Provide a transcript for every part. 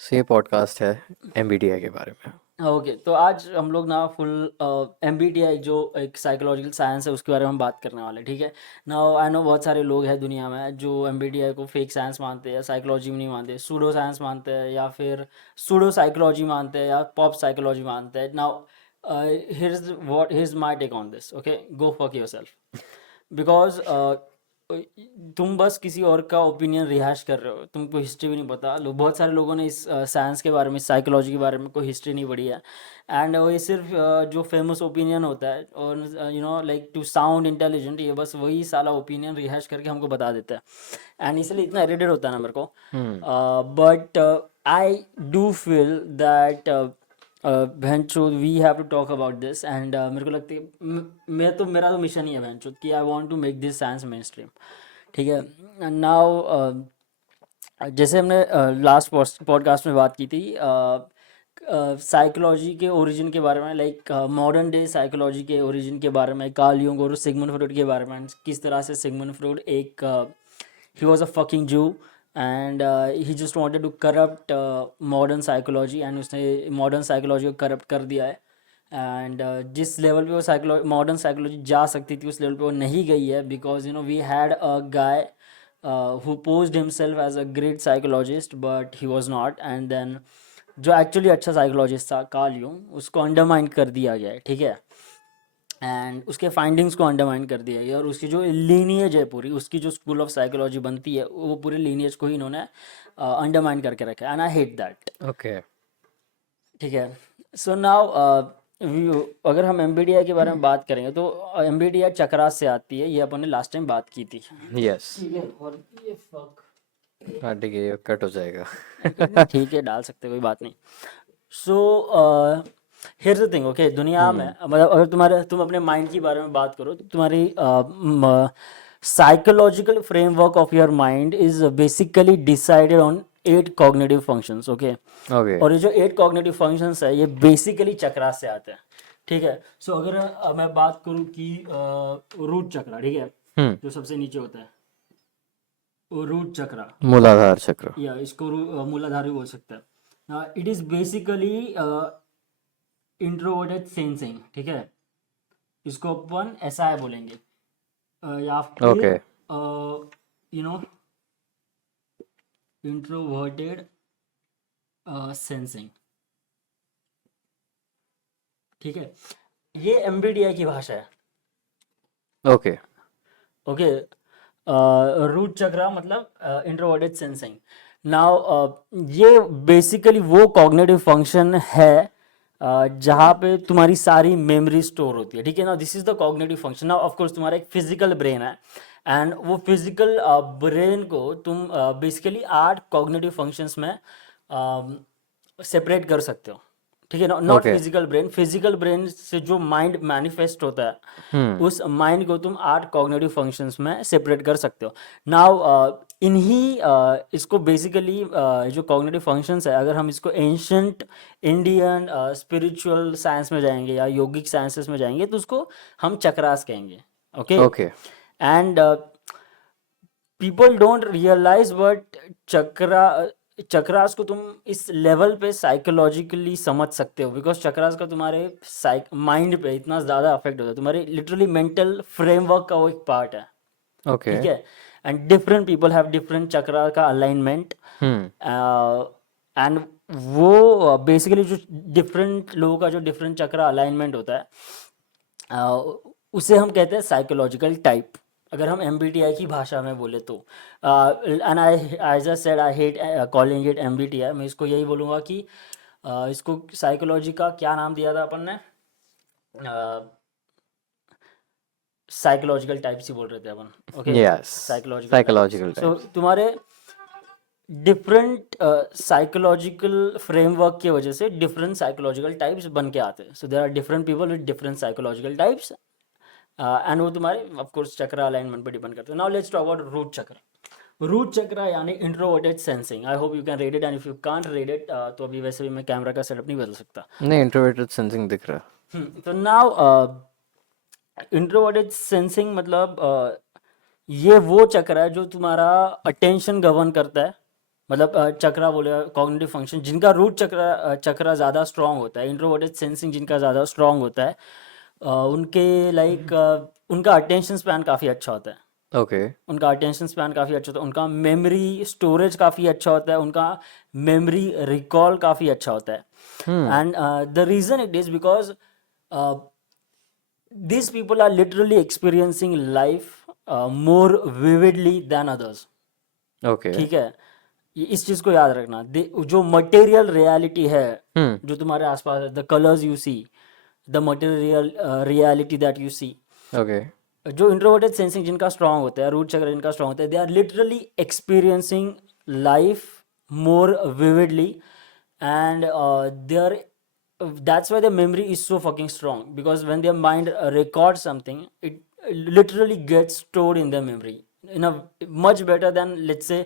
सो ये पॉडकास्ट है एमबीटीआई के बारे में। ओके तो आज हम लोग ना फुल एमबीटीआई जो एक साइकोलॉजिकल साइंस है उसके बारे में हम बात करने वाले हैं, ठीक है ना। आई नो बहुत सारे लोग हैं दुनिया में जो एमबीटीआई को फेक साइंस मानते हैं, साइकोलॉजी में नहीं मानते, सूडो साइंस मानते हैं या फिर सूडो साइकोलॉजी मानते हैं या पॉप साइकोलॉजी मानते हैं। Now here's my take on this, okay, go fuck yourself because तुम बस किसी और का ओपिनियन रिहाश कर रहे हो, तुमको हिस्ट्री भी नहीं पता। बहुत सारे लोगों ने इस साइंस के बारे में, साइकोलॉजी के बारे में कोई हिस्ट्री नहीं पढ़ी है। एंड ये सिर्फ जो फेमस ओपिनियन होता है और लाइक टू साउंड इंटेलिजेंट, ये बस वही साला ओपिनियन रिहाश करके हमको बता देता है। एंड इसलिए इतना इरिटेट होता है ना मेरे को। But I do feel that बहनचोद we have to talk about this. And मेरे को लगता है मेरा तो मिशन ही है बहनचोद कि I want to make this science mainstream, ठीक है। नाउ जैसे हमने लास्ट पॉडकास्ट में बात की थी साइकोलॉजी के ओरिजिन के बारे में, लाइक मॉडर्न डे साइकोलॉजी के ओरिजिन के बारे में, कार्ल यूंग और सिगमंड फ्रॉइड के बारे में, किस तरह से सिगमंड फ्रॉइड एक he was a fucking Jew and he just wanted to corrupt modern psychology, and उसने मॉडर्न साइकोलॉजी को करप्ट कर दिया है। एंड जिस लेवल पे वो मॉडर्न साइकोलॉजी जा सकती थी उस लेवल पे वो नहीं गई है, because we had a guy who posed himself as a great psychologist but he was not, and then जो एक्चुअली अच्छा साइकोलॉजिस्ट था कार्ल यूंग, उसको अंडरमाइन कर दिया गया है, ठीक है। एंड उसके फाइंडिंग्स को अंडरमाइन कर दिया गया और उसकी जो लीनियज है पूरी, उसकी जो स्कूल ऑफ साइकोलॉजी बनती है वो पूरे लीनियज को ही इन्होंने अंडरमाइन करके रखा है, and I hate that, okay. ठीक है। सो नाउ अगर हम एमबीटीआई के बारे में बात करेंगे तो एमबीटीआई चक्रास से आती है, ये अपन ने लास्ट टाइम बात की थी, यस। ठीक है। और ये fuck हाँ ठीक है, ये कट हो जाएगा। ठीक है, डाल सकते, कोई बात नहीं। So here's the thing, okay, दुनिया में मतलब अगर तुम अपने माइंड के बारे में बात करो तो तुम्हारी psychological framework of your mind is basically decided on 8 cognitive functions, okay. Okay. और ये जो 8 कॉग्निटिव फंक्शंस है ये बेसिकली चक्रास से आते हैं, ठीक है। सो अगर मैं बात करूँ कि रूट चक्रा, ठीक है, जो सबसे नीचे होता है वो रूट चक्रा, मूलाधार चक्र। या इसको मूलाधार भी बोल सकते हैं। It is basically introverted sensing, ठीक है, इसको अपन ऐसा है बोलेंगे या फिर okay. You know introverted sensing, ठीक है। ये एमबीटीआई की भाषा है, ओके। ओके। रूट चक्रा मतलब इंट्रोवर्टेड सेंसिंग। नाउ ये बेसिकली वो कॉग्निटिव फंक्शन है जहाँ पे तुम्हारी सारी मेमोरी स्टोर होती है, ठीक है ना। This is the cognitive function. Now of course तुम्हारा एक फिजिकल ब्रेन है एंड वो फिजिकल ब्रेन को तुम बेसिकली 8 कॉग्निटिव फंक्शंस में सेपरेट कर सकते हो, ठीक है ना। Not okay. Physical brain, physical brain से जो माइंड मैनिफेस्ट होता है उस माइंड को तुम 8 कॉग्निटिव फंक्शंस में सेपरेट कर सकते हो। नाउ इन्हीं इसको बेसिकली जो कॉग्निटिव फंक्शंस है, अगर हम इसको एंशंट इंडियन स्पिरिचुअल साइंस में जाएंगे या योगिक साइंसेस में जाएंगे तो उसको हम चक्रास कहेंगे, okay. Okay. And people don't realise but chakras को तुम इस लेवल पे साइकोलॉजिकली समझ सकते हो, बिकॉज चक्रास का तुम्हारे माइंड पे इतना ज़्यादा अफेक्ट होता है, तुम्हारे लिटरली मेंटल फ्रेमवर्क का वो एक पार्ट है, ओके। ठीक है। And different people have different chakra का अलाइनमेंट, एंड वो बेसिकली जो डिफरेंट लोगों का जो डिफरेंट चक्रा अलाइनमेंट होता है उसे हम कहते हैं साइकोलॉजिकल टाइप, अगर हम एमबीटीआई की भाषा में बोले तो। And I just said I hate calling it MBTI. मैं इसको यही बोलूँगा कि इसको साइकोलॉजी का क्या नाम दिया था अपन ने, साइकोलॉजिकल टाइप्स ही बोल रहे थे अपन, okay. Yes. Psychological psychological types, so types. तुम्हारे डिफरेंट साइकोलॉजिकल फ्रेमवर्क की वजह से डिफरेंट साइकोलॉजिकल टाइप्स बन के आते हैं। So there are different people with different psychological types and वो तुम्हारे ऑफ कोर्स चक्र अलाइनमेंट पर डिपेंड करते हैं। Now let's talk about root chakra. Root chakra यानी introverted sensing. I hope you can read it, and if you can't read it तो अभी वैसे भी मैं कैमरा का सेटअप नहीं बदल सकता। नहीं, इंट्रोवर्टेड सेंसिंग दिख रहा। तो नाउ इंट्रोवर्टेड सेंसिंग मतलब ये वो चक्र है जो तुम्हारा अटेंशन गवर्न करता है, मतलब चक्रा बोले कॉग्निटिव फंक्शन, जिनका रूट चक्रा ज़्यादा स्ट्रांग होता है, इंट्रोवर्टेड सेंसिंग जिनका ज़्यादा स्ट्रांग होता है, उनके लाइक उनका अटेंशन स्पैन काफ़ी अच्छा होता है। ओके। उनका अटेंशन स्पैन काफ़ी अच्छा होता है, उनका मेमोरी स्टोरेज काफ़ी अच्छा होता है, उनका मेमोरी रिकॉल काफ़ी अच्छा होता है। And the reason it is because these people are literally experiencing life more vividly than others. Okay. ठीक है, इस चीज़ को याद रखना। जो मटेरियल रियलिटी है जो तुम्हारे आसपास है, the colours you see, the material reality that you see, okay. जो इंट्रोवर्टेड सेंसिंग जिनका स्ट्रांग होता है, रूट चक्र जिनका स्ट्रांग होता है, they are literally experiencing life more vividly and there that's why their memory is so fucking strong, because when their mind records something, it literally gets stored in their memory in a much better than, let's say,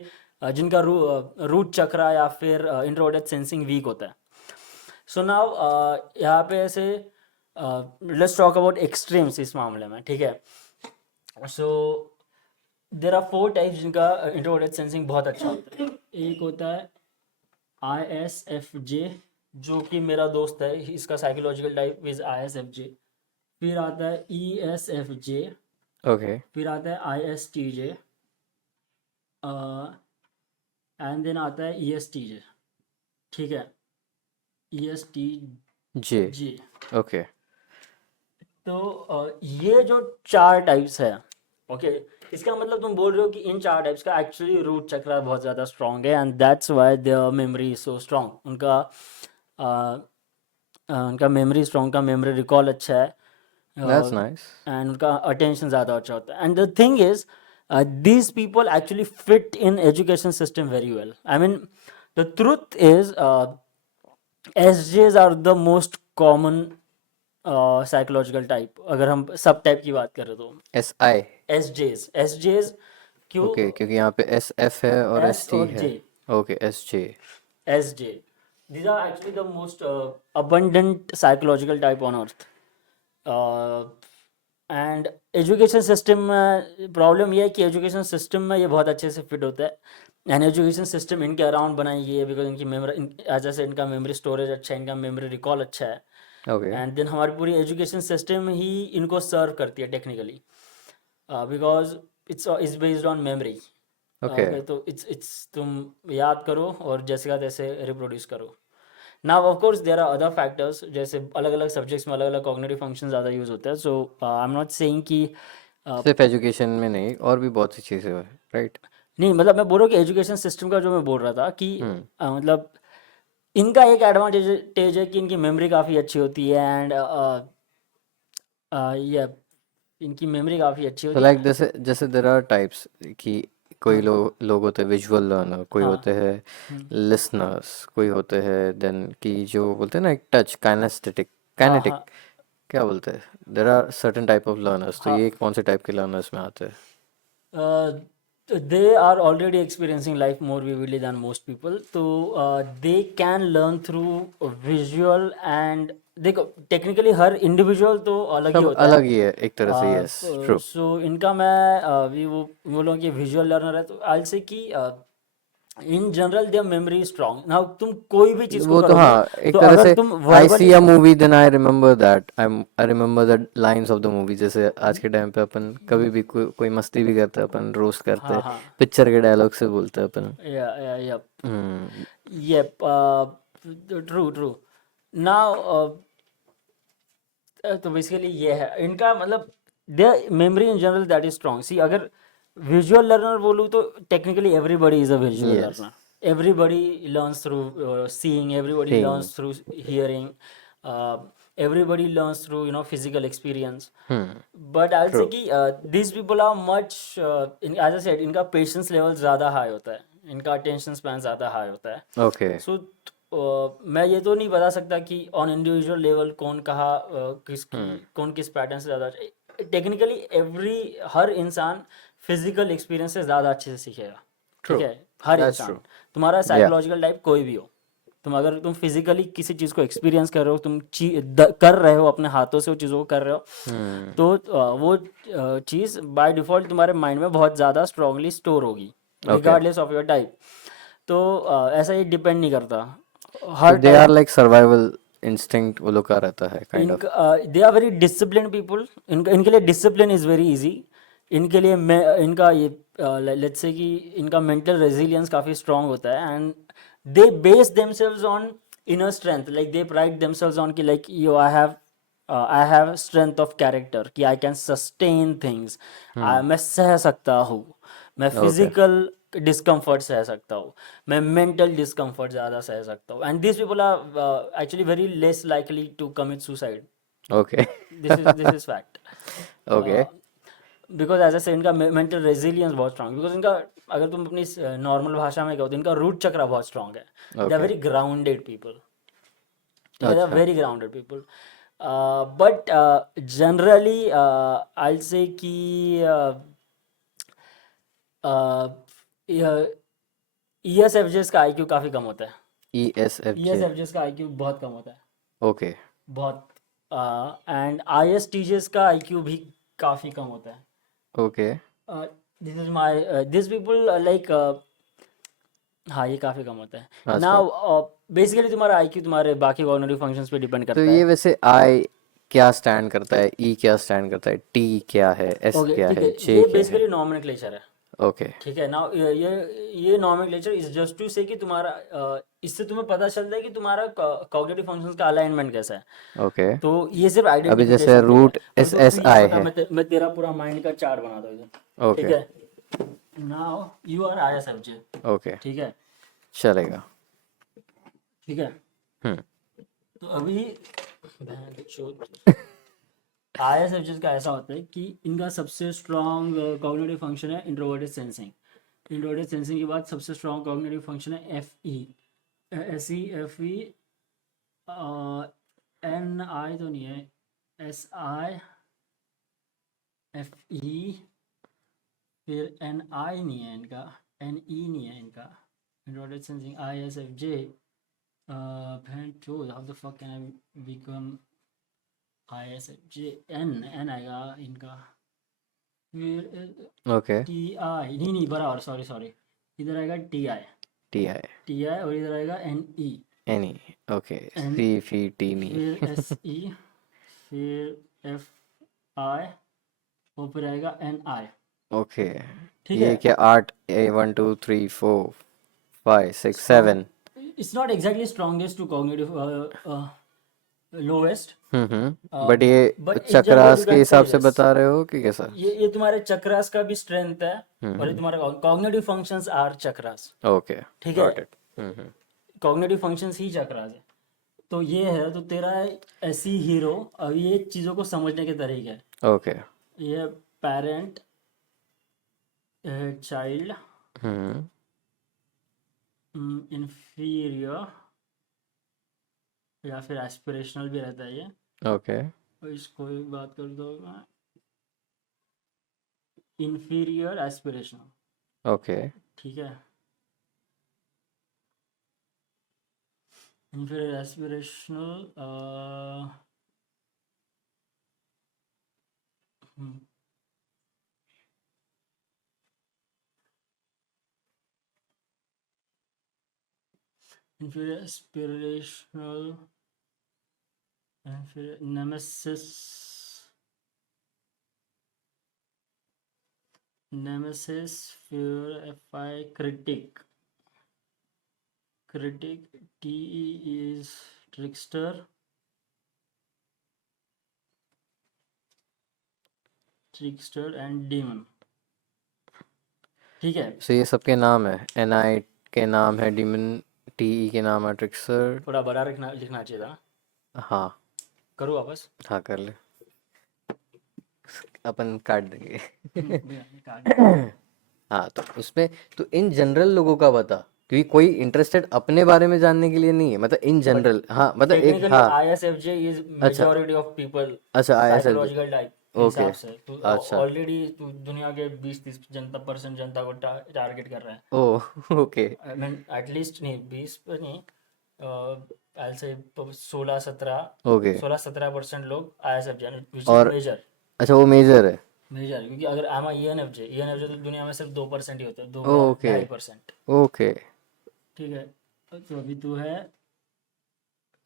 जिनका root चक्रा या फिर introverted sensing week होता है. So now यहाँ पे ऐसे let's talk about extremes इस मामले में. ठीक है, सो देर आर 4 टाइप्स जिनका इंट्रोवर्टेड सेंसिंग बहुत अच्छा होता है. एक होता है ISFJ, जो कि मेरा दोस्त है, इसका साइकोलॉजिकल टाइप इज ISFJ. फिर आता है ESFJ. ओके। फिर आता है ISTJ एंड देन आता है ESTJ. ठीक है, ESTJ. जी। ओके। तो ये जो 4 टाइप्स है, ओके, इसका मतलब तुम बोल रहे हो कि इन 4 टाइप्स का एक्चुअली रूट चक्र बहुत ज़्यादा स्ट्रांग है and that's why there memory is so strong. उनका मेमोरी स्ट्रांग, उनका मेमोरी रिकॉल अच्छा है दैट्स नाइस। एंड उनका अटेंशन ज़्यादा अच्छा होता है. And the thing is these people actually fit in education system very well. I mean, the truth is SJs are the most common psychological type. अगर हम सब टाइप की बात करें तो SI। SJs क्यों? ओके, क्योंकि यहाँ पे SF है और S ST और है। J. Okay, SJ। SJ, these are actually the most abundant psychological type on earth. And education system में प्रॉब्लम ये है कि एजुकेशन सिस्टम में ये बहुत अच्छे से फिट होता है. एंड एजुकेशन सिस्टम इनके अराउंड बनाई गई है बिकॉज इनकी मेमोरी, जैसे इनका मेमोरी स्टोरेज अच्छा है, इनका मेमोरी रिकॉल अच्छा है. ओके। एंड देन हमारी पूरी एजुकेशन सिस्टम ही इनको सर्व करती है technically, because it's based on memory. Okay. तो इट्स तुम याद करो और जैसे का तैसे रिप्रोड्यूस करो. Now of course there are other factors, जैसे अलग अलग सब्जेक्ट्स में अलग अलग कॉग्निटिव फंक्शन ज़्यादा यूज़ होता है. सो आई एम नॉट सेइंग कि सिर्फ एजुकेशन में नहीं, और भी बहुत सी चीज़ें हैं, राइट? नहीं, मतलब मैं बोल रहा हूँ कि एजुकेशन सिस्टम का जो मैं बोल रहा था कि मतलब इनका एक एडवांटेज है कि इनकी मेमोरी काफ़ी अच्छी होती है एंड ये इनकी मेमोरी काफ़ी अच्छी तो होती है. लाइक जैसे जैसे देर आर टाइप्स कि कोई लोग होते हैं विजुअल लर्नर, कोई हाँ. होते हैं लिसनर्स, कोई होते हैं देन कि जो बोलते हैं ना एक टच काइनेस्थेटिक हाँ काइनेटिक हाँ क्या बोलते हैं, there are certain type of learners. तो हाँ. ये कौन से टाइप के लर्नर्स में आते हैं? They are already experiencing life more vividly than most people. So they can learn through visual and देखो टेक्निकली हर इंडिविजुअल तो अलग ही सब होता है. अलग ही है एक तरह से. Yes, true. सो इनका मैं अभी वो बोलूँ कि विजुअल लर्नर है, तो आई से कि in general there memory strong. Now तुम कोई भी चीज़ को वो तो करोगे हाँ, एक तो तरह अगर से तुम I see verbally a movie then I remember that, I remember the lines of the movie. जैसे आज के टाइम पे अपन कभी भी कोई मस्ती भी करते हैं, अपन रोस्ट करते हाँ हैं, हाँ पिक्चर के डायलॉग से बोलते हैं अपन. Yeah hmm. ये ट्रू ट्रू. नाउ तो बेसिकली ये है इनका मतलब their memory in general that is strong. See अगर विजुअल लर्नर बोलूँ तो technically everybody is a visual yes. Learner. Everybody learns through seeing, everybody thing. Learns through hearing, everybody learns through physical experience. But I'll say true. कि these people are much as I said, इनका patience level ज़्यादा high होता है, इनका attention span ज़्यादा high होता है. Okay. सो मैं ये तो नहीं बता सकता कि ऑन इंडिविजुअल लेवल कौन कहाँ कौन किस पैटर्न से ज़्यादा. टेक्निकली हर इंसान फिजिकल एक्सपीरियंस से ज़्यादा अच्छे से सीखेगा. ट्रू. ठीक है, हर दैट्स इंसान. ट्रू. तुम्हारा या. साइकोलॉजिकल टाइप कोई भी हो, अगर तुम फिजिकली किसी चीज़ को एक्सपीरियंस कर रहे हो, तुम कर रहे हो अपने हाथों से वो चीज़ों को कर रहे हो, तो वो चीज़ बाय डिफ़ॉल्ट तुम्हारे माइंड में बहुत ज़्यादा स्ट्रांगली स्टोर होगी okay. Regardless of your type. तो ऐसा ही डिपेंड नहीं करता So her they are type like survival instinct वो लोग का रहता है kind of. इनका they are very discipline people इनके लिए डिसिप्लिन इज़ वेरी इजी इनके लिए मैं इनका ये लेट्स से कि इनका मेंटल रेजिलियंस काफ़ी स्ट्रांग होता है and they base themselves on inner strength like they pride themselves on कि like you I have strength of character कि आई कैन सस्टेन थिंग्स मैं सह सकता हूँ मैं Okay. फिजिकल डिस्कम्फर्ट सह सकता हूँ मैं मेंटल डिस्कम्फर्ट ज़्यादा सह सकता हूँ and this people are actually very less likely to commit suicide Okay. This is fact Okay. Because as I say इनका मेंटल रेजिलियंस बहुत स्ट्रांग बिकॉज इनका अगर तुम अपनी नॉर्मल भाषा में कहो तो इनका रूट चक्र बहुत स्ट्रांग है they are Okay. Very grounded people ठीक है दे आर अच्छा. Very grounded people but generally I say कि ई एस एफ जेस का आई क्यू काफ़ी कम होता है ई एस ESFJ. एफ जेस का आई क्यू बहुत कम होता है Okay. बहुत एंड आई एस टी जेस का आई क्यू भी काफ़ी कम होता है Okay. This is my this people like हाँ ये काफ़ी कम होता है अच्छा. नाउ बेसिकली तुम्हारा आईक्यू तुम्हारे बाकी कॉग्निटिव फंक्शंस पे डिपेंड तो करता ये है वैसे I क्या स्टैंड करता है, E क्या स्टैंड करता है, T क्या है, S ओके क्या ठीक है, है J ये क्या है. बेसिकली नॉमेनक्लेचर है Okay. ठीक है नाउ ये नॉमेनक्लेचर इज जस्ट टू से कि तुम्हारा इससे तुम्हें पता चलता है कि तुम्हारा कॉग्निटिव फंक्शंस का अलाइनमेंट कैसा है Okay. तो ये सिर्फ अभी जैसे आइडेंटिफिकेशन के लिए रूट है अभी तो तू ये SSI बता है. मैं तेरा पूरा माइंड का चार्ट बना दूँ इधर ठीक Okay. है now you are I S F J Okay. ठीक है चलेगा. ठीक है हम्म. तो अभी आई एस एफ जे का ऐसा होता है कि इनका सबसे स्ट्रॉन्ग कॉग्निटिव फंक्शन है इंट्रोवर्टेड सेंसिंग इंट्रोवर्टेड सेंसिंग के बाद सबसे स्ट्रॉन्ग कॉग्निटिव फंक्शन है F E S E F E N I तो नहीं है एस आई एफ ई फिर एन आई नहीं है इनका एन ई नहीं है इनका introverted sensing I S F J how the fuck can I become I S F J N आएगा इनका फिर Okay. टी आई नहीं बराबर सॉरी इधर आएगा TI. टी आई और इधर आएगा N E NE. Okay. N C F T N. फिर एस ई फिर एफ आई और फिर आएगा एन आई Okay. ठीक ये है क्या 8 1 2 3 4 5 6 7. It's not exactly strongest to cognitive lowest but ये but in general chakras you के कैन हिसाब से से यस बता रहे हो कि कैसा? ये तुम्हारे चक्रास का भी स्ट्रेंथ है और ये तुम्हारा cognitive functions are chakras okay. ठीक है गॉट इट. कॉग्निटिव फंक्शंस ही चक्रास है तो ये है तो तेरा ऐसी हीरो अब ये चीज़ों को समझने के तरीके है ओके. ये पेरेंट चाइल्ड हम्म. इन्फीरियर या फिर एस्पिरेशनल भी रहता है ये ओके. और इसको एक बात कर दो इन्फीरियर एस्पिरेशनल ओके. ठीक है inferior aspirational inferior aspirational inferior nemesis fear fi critic te is trickster and demon ठीक है सो ये सबके नाम है. NI के नाम है डीमन, TE के नाम है ट्रिक्सर. थोड़ा बड़ा लिखना चाहिए था हाँ. करूँ वापस हाँ कर ले, अपन काट देंगे. हाँ तो उसमें तो इन जनरल लोगों का बता, क्योंकि कोई इंटरेस्टेड अपने बारे में जानने के लिए नहीं है, मतलब इन जनरल. हाँ मतलब एक. टेक्निकली हाँ. ISFJ इज अच्छा. मेजॉरिटी ऑफ पीपल अच्छा ISFJ. साइकोलॉजिकल टाइप के ओके. हिसाब से तू अच्छा. ऑलरेडी तू दुनिया के 20-30 जनता को टारगेट कर रहा है oh okay. I mean at least नहीं 20 पर नहीं आई से 16-17 ओके. 16-17% लोग ISFJ विच इज और मेजर अच्छा वो मेजर है. क्योंकि अगर आमा ENFJ तो दुनिया में सिर्फ 2% ही होता है 2 ओके. 2.5% ओके. ठीक है, तो अभी तू है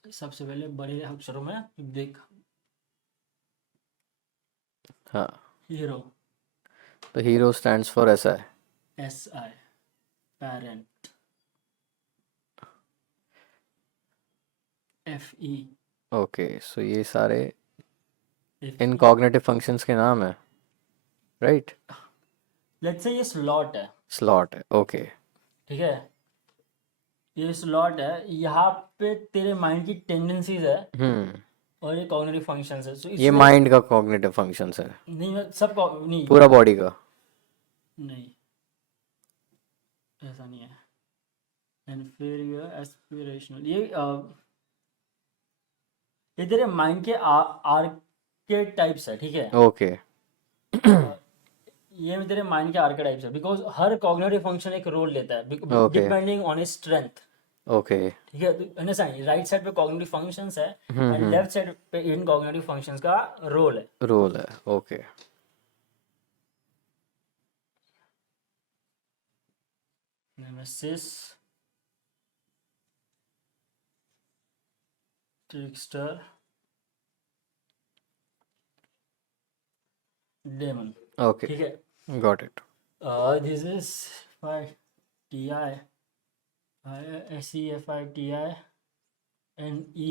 सबसे पहले बड़े अक्षरों में देख, हाँ, हीरो, तो hero stands for SI. SI, parent, FE, okay, so ये सारे इन FE, कॉग्निटिव फंक्शंस के नाम है, राइट? लेट्स से ये स्लॉट है, स्लॉट है, ओके. ठीक है, ये स्लॉट है, यहाँ पे तेरे माइंड की टेंडेंसीज है हम्म. और ये कॉग्निटिव फंक्शंस है, सो ये इसलिए माइंड का कॉग्निटिव फंक्शंस है, नहीं सब नहीं, पूरा बॉडी का. नहीं ऐसा नहीं है, इन्फीरियर एस्पिरेशनल, ये तेरे माइंड के आर्केटाइप्स है, ठीक है, ओके. ये तेरे माइंड के आर्केटाइप्स है, बिकॉज हर कॉग्निटिव फंक्शन एक रोल लेता है okay. Depending on is strength, okay. ठीक है, तो अंडरस्टैंड, राइट साइड पे कॉग्निटिव फंक्शंस है एंड हम्म. लेफ्ट साइड पे इन कॉग्निटिव फंक्शंस का रोल है, रोल है, ओके. नेमेसिस, ट्रिकस्टर, डेमन, ओके, ठीक है, got it. This is five T I SEFITI NE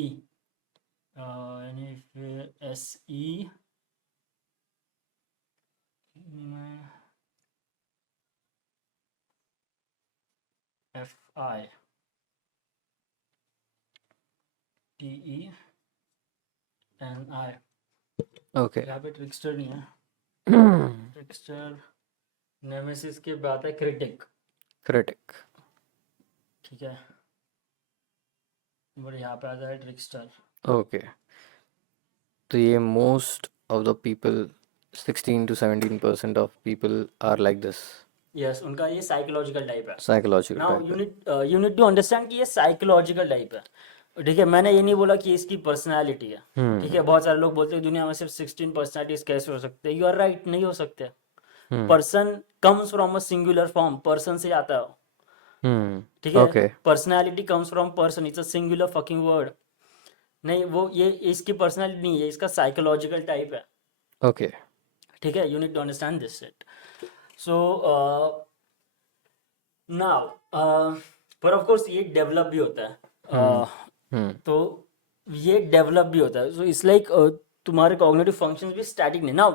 SE FI TE NI, okay. यहाँ पे ट्रिकस्टर नहीं है, ट्रिकस्टर, नेमेसिस के बाद है क्रिटिक, क्रिटिक. ठीक है, बट यहाँ पे आ जाए ट्रिकस्टर, ओके, तो ये most of the people, 16 to 17% of people are like this. Yes, उनका ये साइकोलॉजिकल टाइप है। साइकोलॉजिकल नाउ टाइप है. यू नीड टू अंडरस्टैंड कि ये साइकोलॉजिकल टाइप है, ठीक है, मैंने ये नहीं बोला कि इसकी पर्सनालिटी है, ठीक है, बहुत सारे लोग बोलते हैं दुनिया में सिर्फ 16 पर्सनालिटीज कैसे हो सकते हैं, यू आर राइट, नहीं हो सकते, person comes from a singular form, person से आता है, ठीक है, okay. Personality comes from person, it's a singular fucking word, नहीं वो ये इसकी पर्सनालिटी नहीं है, इसका साइकोलॉजिकल टाइप है, ओके. ठीक है, you need to understand this set, so now पर ऑफ कोर्स ये डेवलप भी होता है, तो ये डेवलप भी होता है, सो इट्स लाइक तुम्हारे कॉग्निटिव फंक्शंस भी स्टैटिक नहीं ना,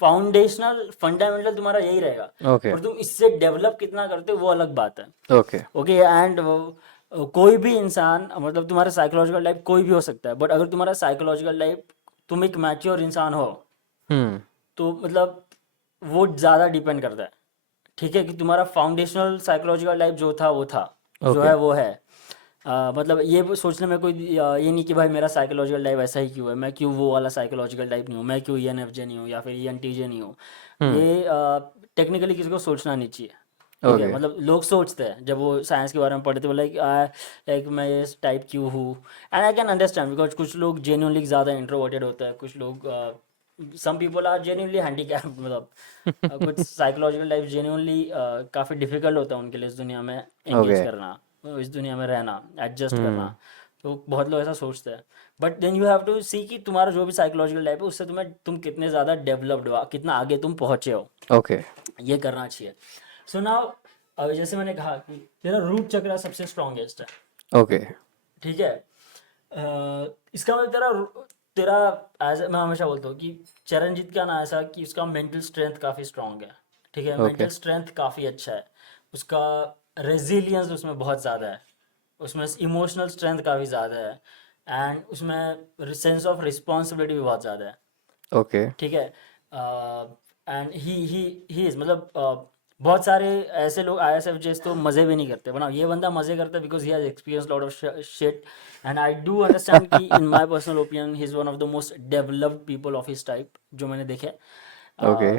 फाउंडेशनल फंडामेंटल तुम्हारा यही रहेगा, ओके. और तुम इससे डेवलप कितना करते हो वो अलग बात है, ओके. ओके, एंड कोई भी इंसान, मतलब तुम्हारा साइकोलॉजिकल टाइप कोई भी हो सकता है, बट अगर तुम्हारा साइकोलॉजिकल टाइप, तुम एक मैच्योर इंसान हो, तो मतलब वो ज़्यादा डिपेंड करता है, ठीक है, कि तुम्हारा फाउंडेशनल साइकोलॉजिकल टाइप जो था वो था, जो ओके. है वो है, मतलब ये सोचने में कोई ये नहीं कि भाई मेरा साइकोलॉजिकल टाइप ऐसा ही क्यों है, मैं क्यों वो वाला साइकोलॉजिकल टाइप नहीं हूँ, मैं क्यों ENFJ नहीं हूँ या फिर ENTJ नहीं हूँ, ये टेक्निकली किसी को सोचना नहीं चाहिए, ठीक है, ओके. मतलब लोग सोचते हैं जब वो साइंस के बारे में पढ़ते हैं, लाइक मैं ये टाइप क्यों हूँ, and I can understand, because कुछ लोग जेन्युइनली ज़्यादा इंट्रोवर्टेड होते हैं, कुछ लोग some people are genuinely handicap, मतलब कुछ साइकोलॉजिकल टाइप जेन्युइनली काफ़ी डिफिकल्ट होता है उनके लिए इस दुनिया में एंगेज ओके. करना, इस दुनिया में रहना, एडजस्ट करना, तो बहुत लोग ऐसा सोचते हैं, but then you have to see कि तुम्हारा जो भी साइकोलॉजिकल टाइप है उससे तुम कितने ज़्यादा डेवलप्ड हो, कितना आगे तुम पहुँचे हो, ओके. ये करना चाहिए, सो नाउ अब जैसे मैंने कहा कि तेरा रूट चक्र सबसे स्ट्रॉन्गेस्ट है, ओके. ठीक है, इसका मतलब तेरा तेरा एज मैं हमेशा बोलता हूँ कि चरणजीत का ना ऐसा कि उसका मेंटल स्ट्रेंथ काफ़ी स्ट्रांग है, ठीक है, ओके. मेंटल स्ट्रेंथ काफ़ी अच्छा है, उसका रेजिलियंस उसमें बहुत ज़्यादा है, उसमें इमोशनल स्ट्रेंथ काफ़ी ज़्यादा है, एंड उसमें सेंस ऑफ रिस्पॉन्सिबिलिटी भी बहुत ज़्यादा है, ओके. ठीक है, एंड ही इज मतलब बहुत सारे ऐसे लोग ISFJs तो मज़े भी नहीं करते, बनाओ ये बंदा मज़े करता है because he has experience lot of shit, and I do understand कि in my personal opinion he is one of the most developed people of his type जो मैंने देखे, okay.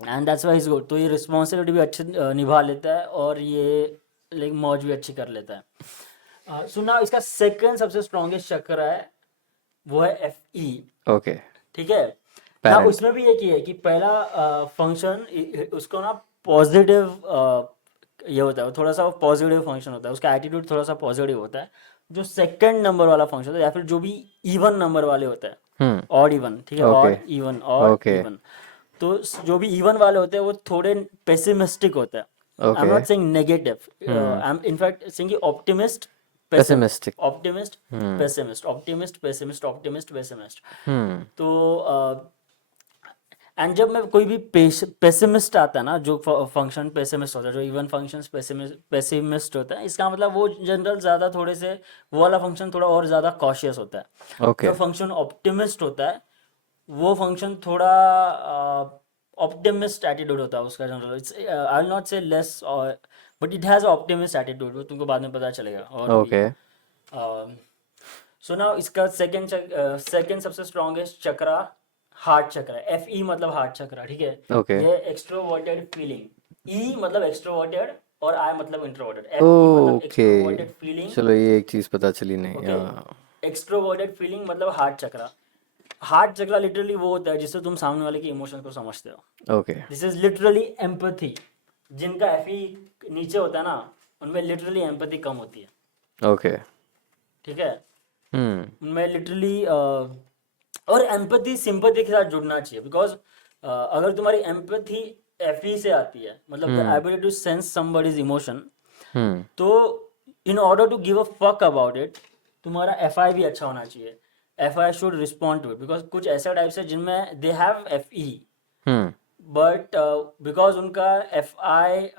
And that's why is good, तो ये responsibility भी अच्छे निभा लेता है और ये लाइक मौज भी अच्छी कर लेता है, सो नाउ इसका सेकंड सबसे स्ट्रॉन्गेस्ट चक्र है, वो है FE, ओके. ठीक है, ना पेरेंट. उसमें भी एक ही है कि पहला फंक्शन उसको ना पॉजिटिव ये होता है, वो थोड़ा सा पॉजिटिव फंक्शन होता है, उसका एटीट्यूड थोड़ा सा पॉजिटिव होता है। जो सेकंड नंबर वाला फंक्शन होता है या फिर जो भी इवन नंबर वाले होते हैं, हम्म। ऑड इवन, ठीक है, okay. Odd even, odd okay. Even, तो जो भी इवन वाले होते हैं वो थोड़े पेसिमिस्टिक होते हैं। I am okay. Not saying negative, hmm. I am in fact saying optimist, pessimist, pessimistic. Optimist, hmm. Pessimist, optimist, pessimist, optimist, pessimist. Hmm. तो एंड जब मैं कोई भी पेसिमिस्ट आता है ना, जो फंक्शन पेसिमिस्ट होता है, जो इवन फंक्शन पेसिमिस्ट होता है, इसका मतलब वो जनरल ज़्यादा थोड़े से, वो वाला फंक्शन थोड़ा और ज़्यादा कॉशियस होता है। ओके। जो फंक्शन ऑप्टिमिस्ट होता है वो फंक्शन थोड़ा ऑप्टिमिस्ट एटीट्यूड होता है उसका general. It's I will not say less, but it has optimist attitude, वो तुमको बाद में पता चलेगा और भी। ओके। सो नाउ इसका सेकंड सबसे स्ट्रॉन्गेस्ट चक्रा हार्ट चक्र है। एफ ई मतलब हार्ट चक्र, ठीक है। ओके। ये एक्सट्रोवर्टेड फीलिंग, ई मतलब एक्सट्रोवर्टेड और आई मतलब इंट्रोवर्टेड। एफ ई मतलब ओके, एक्सट्रोवर्टेड फीलिंग, चलो ये एक चीज़ पता चली नहीं। ओके। एक्सट्रोवर्टेड फीलिंग मतलब हार्ट चक्र। हार्ट चक्र लिटरली वो होता है जिससे तुम सामने वाले की इमोशन को समझते हो। Okay. This is literally empathy. जिनका एफ ई नीचे होता है ना, उनमें लिटरली एम्पैथी कम होती है, ओके। ठीक है। हम्म। उनमें लिटरली और एम्पैथी सिंपैथी के साथ जुड़ना चाहिए, बिकॉज अगर तुम्हारी एम्पैथी एफ ई से आती है, मतलब the ability to sense somebody's emotion, hmm. तो in order to give a fuck about it, तुम्हारा एफ आई भी अच्छा होना चाहिए। F I should respond to it, because कुछ ऐसे टाइप्स है जिनमें they have F E, hmm. But because उनका एफ आई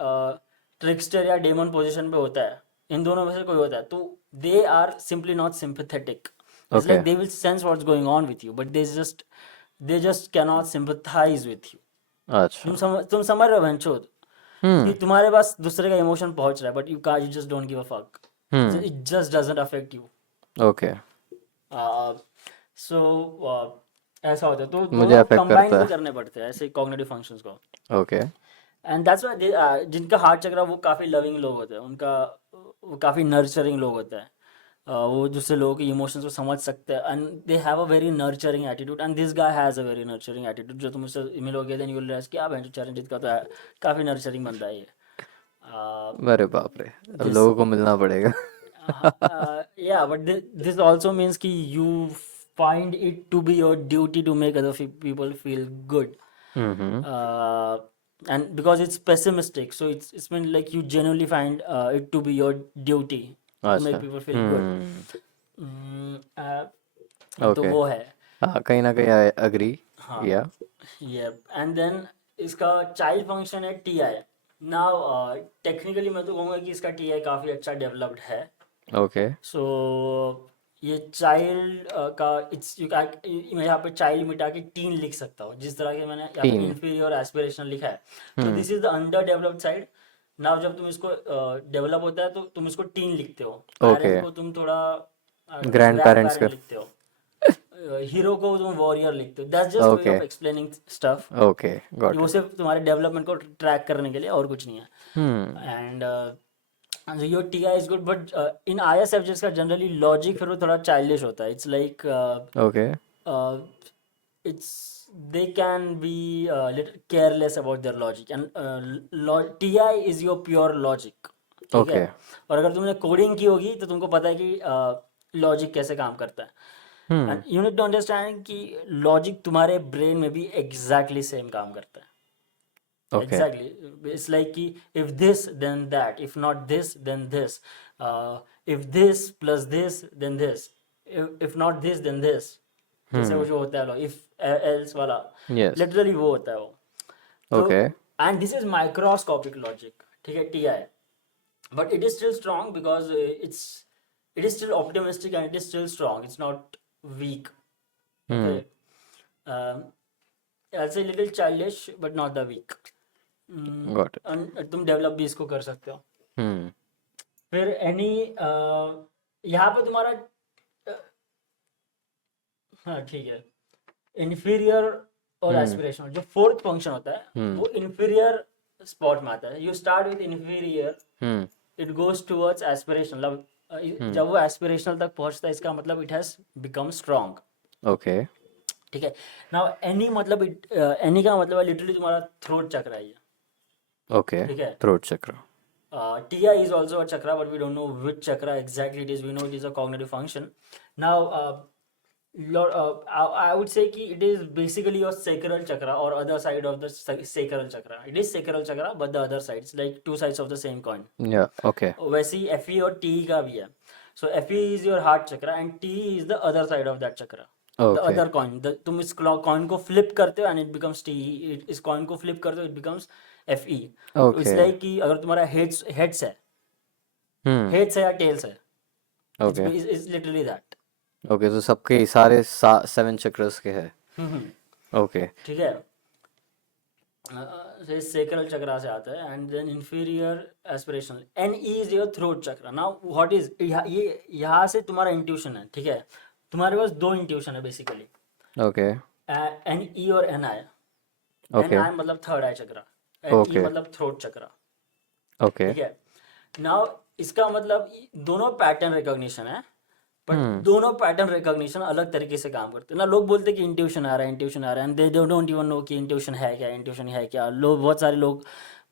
ट्रिक्स्टर या डेमन पोजिशन पे होता है, इन दोनों में से कोई होता है, तो they are simply not sympathetic. It's okay. Like they will sense what's going on with you, but they just cannot sympathize with you. अच्छा। तुम समझ रहे हो बहनचोद, कि हम्म। तुम्हारे पास दूसरे का इमोशन पहुंच रहा है, but you just don't give a fuck, hmm. It just doesn't affect you. Okay. So ऐसा होता है, तो मुझे दोनों अफेक्ट कंबाइन करता भी है। करने पड़ते हैं ऐसे कॉग्निटिव फंक्शंस को। ओके। एंड दैट्स व्हाई जिनका हार्ट चक्र, वो काफ़ी लविंग लोग होते हैं, उनका वो काफ़ी नर्चरिंग लोग होते हैं। वो दूसरे लोगों के इमोशंस को समझ सकते हैं, and they have a very nurturing attitude, and this guy has a very nurturing attitude. जो तुम उससे मिलोगे देन यू विल रियलाइज कि आप चरणजीत का तो काफ़ी नर्चरिंग बंदा है ये। अरे बाप रे, अब दिस लोगों को मिलना पड़ेगा। yeah, but this also means कि you find it to be your duty to make other people feel good. Hmm. uh, and because it's pessimistic, so it's mean like you genuinely find it to be your duty to अच्छा। make people feel good. हम्म। तो okay. वो है। हाँ, कहीं ना कहीं I agree. हाँ, या। ये एंड देन इसका चाइल्ड फंक्शन है टी आई। नाउ टेक्निकली मैं तो कहूँगा कि इसका टी आई काफ़ी अच्छा डेवलप्ड है। ओके। सो ये चाइल्ड का इट्स मैं यहाँ पे चाइल्ड मिटा के टीन लिख सकता हूँ, जिस तरह के मैंने यहाँ पे तीन। इन्फीरियर एस्पिरेशन लिखा है। तो hmm. This is the under developed side. Now जब तुम इसको डेवलप होता है तो तुम इसको टीन लिखते हो, ओके। पैरेंट को तुम थोड़ा ग्रैंड ग्रैंड पेरेंट्स पेरेंट का। लिखते हो, हीरो को तुम वॉरियर लिखते हो। That's just way okay. Of explaining stuff. Okay, got वो इट। सिर्फ तुम्हारे डेवलपमेंट को ट्रैक करने के लिए, और कुछ नहीं है। Hmm. And your T I is good, but in I S subjects का जनरली लॉजिक फिर वो थोड़ा चाइल्डिश होता है। It's like okay. it's they can be little careless about their logic, and TI is your pure logic, ठीक है। Okay. और अगर तुमने कोडिंग की होगी तो तुमको पता है कि लॉजिक कैसे काम करता है, hmm. And you need to understand कि लॉजिक तुम्हारे ब्रेन में भी एग्जैक्टली सेम काम करता है। ओके। एग्जैक्टली, इट्स लाइक कि if this then that, if not this then this, if this plus this then this, if not this then this, जैसे वो जो होता है इफ एल्स वाला, यस। लिटरली वो होता है वो। तो okay. And this is microscopic logic, ठीक है, T I, but it is still strong because it is still optimistic and it is still strong, it's not weak, okay. I'll say little childish but not the weak. Got it. तुम develop भी इसको कर सकते हो। हम्म। फिर any यहाँ पे तुम्हारा हाँ ठीक है, इन्फीरियर और एस्पिरेशनल जो फोर्थ फंक्शन होता है वो इन्फीरियर स्पॉट में आता है। You start with inferior, hmm. It goes towards aspirational. जब वो एस्पिरेशनल तक पहुंचता है, इसका मतलब it has become strong, okay. ठीक है। नाउ एनी मतलब एनी का मतलब लिटरली तुम्हारा थ्रोट चक्र है ये, ओके। ठीक है। थ्रोट चक्र। TI is also a chakra, but we don't know which chakra exactly it is. We know it is a cognitive function. Now, I would say कि it is basically your sacral chakra or other side of the sacral chakra. It is sacral chakra, but the other sides, like two sides of the same coin. Yeah, okay. वैसे ही FE और TE का भी है. So FE is your heart chakra and TE is the other side of that chakra. The Okay. other coin. तुम इस coin को flip करते हो and it becomes TE. इस coin को flip करते हो it becomes FE. तो it's Okay. like कि अगर तुम्हारा heads है, Hmm. heads है या tails है, Okay. it's literally that. Okay, तो सबके सारे 7 चक्रस के है. Okay. ठीक है. से sacral chakra से आता है and then inferior aspirational. NE is your throat chakra. Now what is ये यहाँ से तुम्हारा intuition है, ठीक है. तुम्हारे पास दो intuition है basically. Okay. NE और NI. Okay. NI मतलब third eye chakra. NE Okay. मतलब throat chakra. Okay. ठीक है. Now इसका मतलब दोनों pattern recognition है, बट दोनों पैटर्न रिकॉग्निशन अलग तरीके से काम करते हैं ना. लोग बोलते हैं कि इंट्यूशन आ रहा है, इंट्यूशन आ रहा है, and they don't even know कि इंट्यूशन है क्या, इंट्यूशन है क्या. लोग, बहुत सारे लोग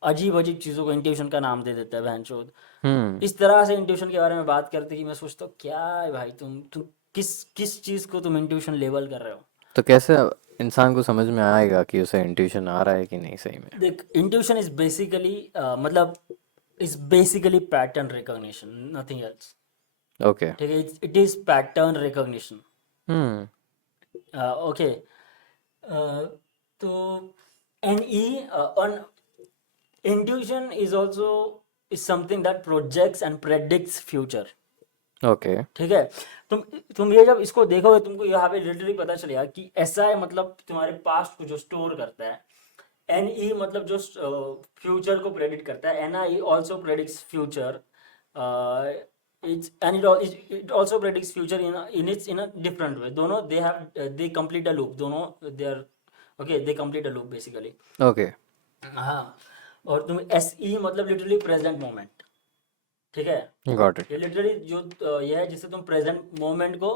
अजीब अजीब चीज़ों को इंट्यूशन का नाम दे देते हैं बहनचोद. Hmm. इस तरह से इंट्यूशन के बारे में बात करते हैं कि मैं सोचता हूँ क्या है भाई, तुम किस चीज़ को तुम इंट्यूशन लेबल कर रहे हो. तो कैसे इंसान को समझ में आएगा कि उसे इंट्यूशन आ रहा है कि नहीं सही में? देख, इंट्यूशन इज बेसिकली मतलब is basically pattern recognition, nothing else. Okay. ठीक है, it is pattern recognition. Hmm. Okay. तो NE on intuition is also is something that projects and predicts future. Okay. ठीक है. तुम ये जब इसको देखोगे तुमको यहाँ पे लिटरली पता चलेगा कि SI मतलब तुम्हारे पास्ट को जो स्टोर करता है, NE मतलब जो फ्यूचर को प्रेडिक्ट करता है, NI also predicts future. It also predicts future in a different way. दोनों they complete a loop. दोनों they complete a loop basically. Okay. हाँ. और तुम SE मतलब लिटरली प्रेजेंट मोमेंट. ठीक है. Got it. ये लिटरली जो ये है जिससे तुम प्रेजेंट मोमेंट को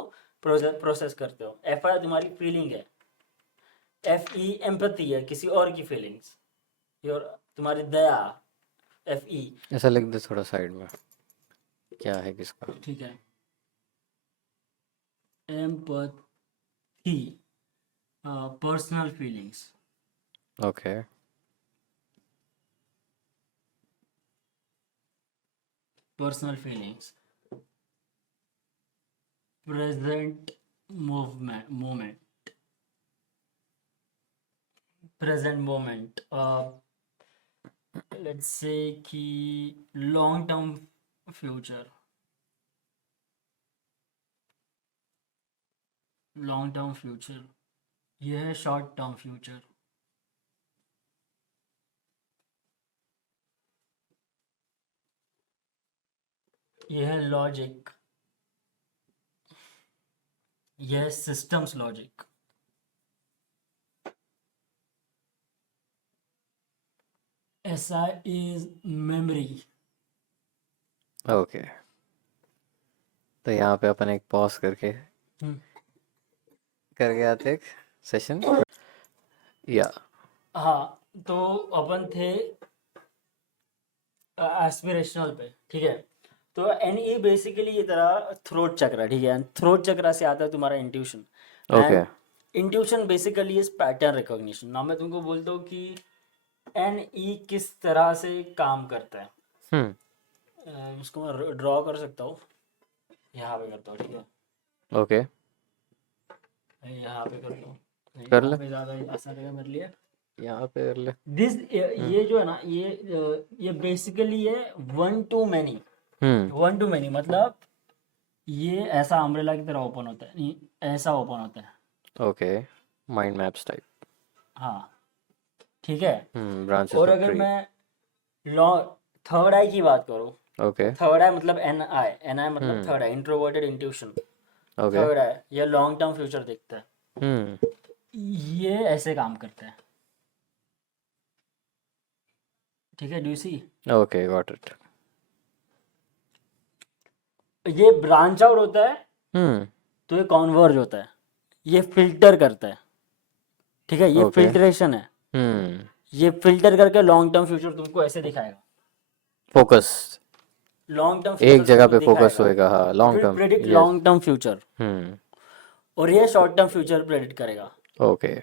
प्रोसेस करते हो. FI तुम्हारी फीलिंग है. FE एम्पैथी है, किसी और की फीलिंग्स. तुम्हारी दया. FE. ऐसा लिख दे थोड़ा साइड में, क्या है किसका? ठीक है. Empathy, personal feelings. Okay. Personal feelings. Present moment. Present moment. Let's say कि long term future. Long term future. यह है शॉर्ट टर्म फ्यूचर. यह है लॉजिक. यह है systems logic. SI is memory. Okay. तो यहाँ पे अपन एक पॉज करके आते एक सेशन. या हाँ, तो अपन थे एस्पिरेशनल पे. ठीक है. तो NE बेसिकली ये तेरा थ्रोट चक्रा. ठीक है. थ्रोट चक्रा से आता है तुम्हारा intuition. Okay. Intuition basically is pattern recognition. ना मैं तुमको बोलता हूँ कि NE किस तरह से काम करता है. Hmm. उसको मैं ड्रॉ कर सकता हूँ. यहाँ पे करता हूँ. ठीक है. Okay. यहाँ पे करता हूँ. कर ले. यहाँ पे ज़्यादा आसान रहेगा मेरे लिए. यहाँ पे कर ले. ये जो है ना, ये बेसिकली है one to many. One to many मतलब ये ऐसा अम्ब्रेला की तरह ओपन होता है. नहीं, ऐसा ओपन होता है. Okay. Mind maps type. हाँ. ठीक है. Branches और of अगर tree. मैं थर्ड आई की बात करूँ, Okay. थर्ड आई मतलब NI मतलब थर्ड आई, इंट्रोवर्टेड इंट्यूशन. Okay. थर्ड आई ये लॉन्ग टर्म फ्यूचर देखता है. Hmm. ये ऐसे काम करता है. ठीक है. Do you see? Okay, got it. ये ब्रांच आउट होता है Hmm. तो ये कॉन्वर्ज होता है. ये फिल्टर करता है. ठीक है. ये Okay. फिल्ट्रेशन है. Hmm. ये फिल्टर करके लॉन्ग टर्म फ्यूचर तुमको ऐसे दिखाएगा. फोकस, लॉन्ग टर्म एक फ्यूचर जगह तुमको पे फोकस दिखाएगा, होएगा, हाँ, it long will term, predict yes. Long term future, hmm. और ये शॉर्ट टर्म फ्यूचर प्रेडिक्ट करेगा। ओके।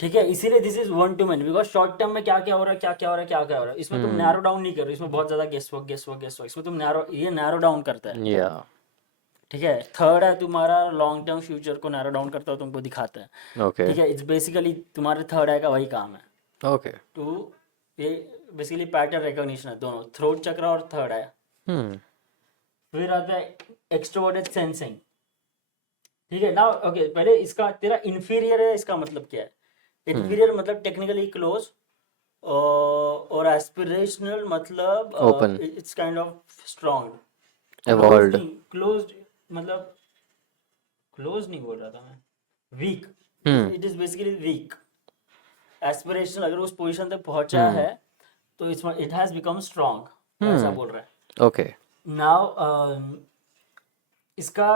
ठीक है, इसीलिए this is one to many, because short term में क्या क्या हो रहा है, क्या क्या हो रहा है, क्या क्या हो रहा है, इसमें तुम हम्म। नैरो डाउन नहीं कर रहे हो, इसमें बहुत ज्यादा guess work guess work guess work, इसमें तुम नैरो, ये नैरो डाउन करता है। या। ठीक है, थर्ड है तुम्हारा लॉन्ग टर्म फ्यूचर को नैरो डाउन करता है, तुमको दिखाता है। ओके। ठीक है, इट्स बेसिकली तुम्हारे थर्ड आई का वही काम है, ओके। टू, ये बेसिकली पैटर्न रिकॉग्निशन है दोनों, थ्रोट चक्र और थर्ड आई। हम्म। फिर आता है एक्सट्रोवर्टेड सेंसिंग। ठीक है ना, ओके, पहले इसका तेरा इन्फीरियर है, इसका मतलब क्या है? हम्म। इन्फीरियर मतलब टेक्निकली क्लोज, और एस्पिरेशनल ओपन। मतलब it's kind of strong. Close evolved. नहीं, क्लोज मतलब क्लोज नहीं बोल रहा था मैं, weak, hmm. It is basically weak. Aspirational अगर उस पोजीशन तक पहुंचा हम्म। है तो इट हैज बिकम स्ट्रॉन्ग, ऐसा हम्म। बोल रहा है। ओके। नाउ इसका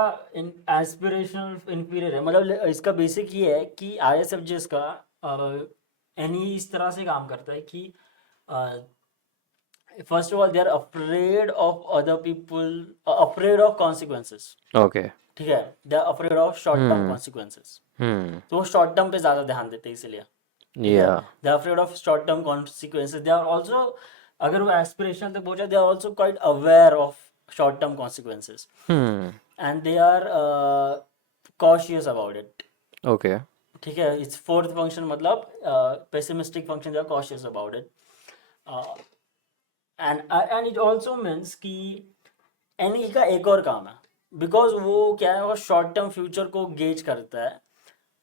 एस्पिरेशनल इन्फीरियर है, मतलब इसका बेसिक ये है कि आईएसएफजे इसका एनी इस तरह से काम करता है कि first of all they are afraid of other people, afraid of consequences. Okay. ठीक है, they are afraid of short term hmm. Consequences, hmm. तो वो शॉर्ट टर्म पे ज़्यादा ध्यान देते हैं इसलिए। ठीक है, yeah. They are afraid of short term consequences, they are also, अगर वो एस्पिरेशन तक पहुंचा, they are also quite aware of short term consequences, hmm. And they are cautious about it. Okay. ठीक है, इट्स फोर्थ फंक्शन मतलब pessimistic function, they are cautious about it, and it also means कि Ni का एक और काम है, because वो क्या है, वो शॉर्ट टर्म फ्यूचर को गेज करता है,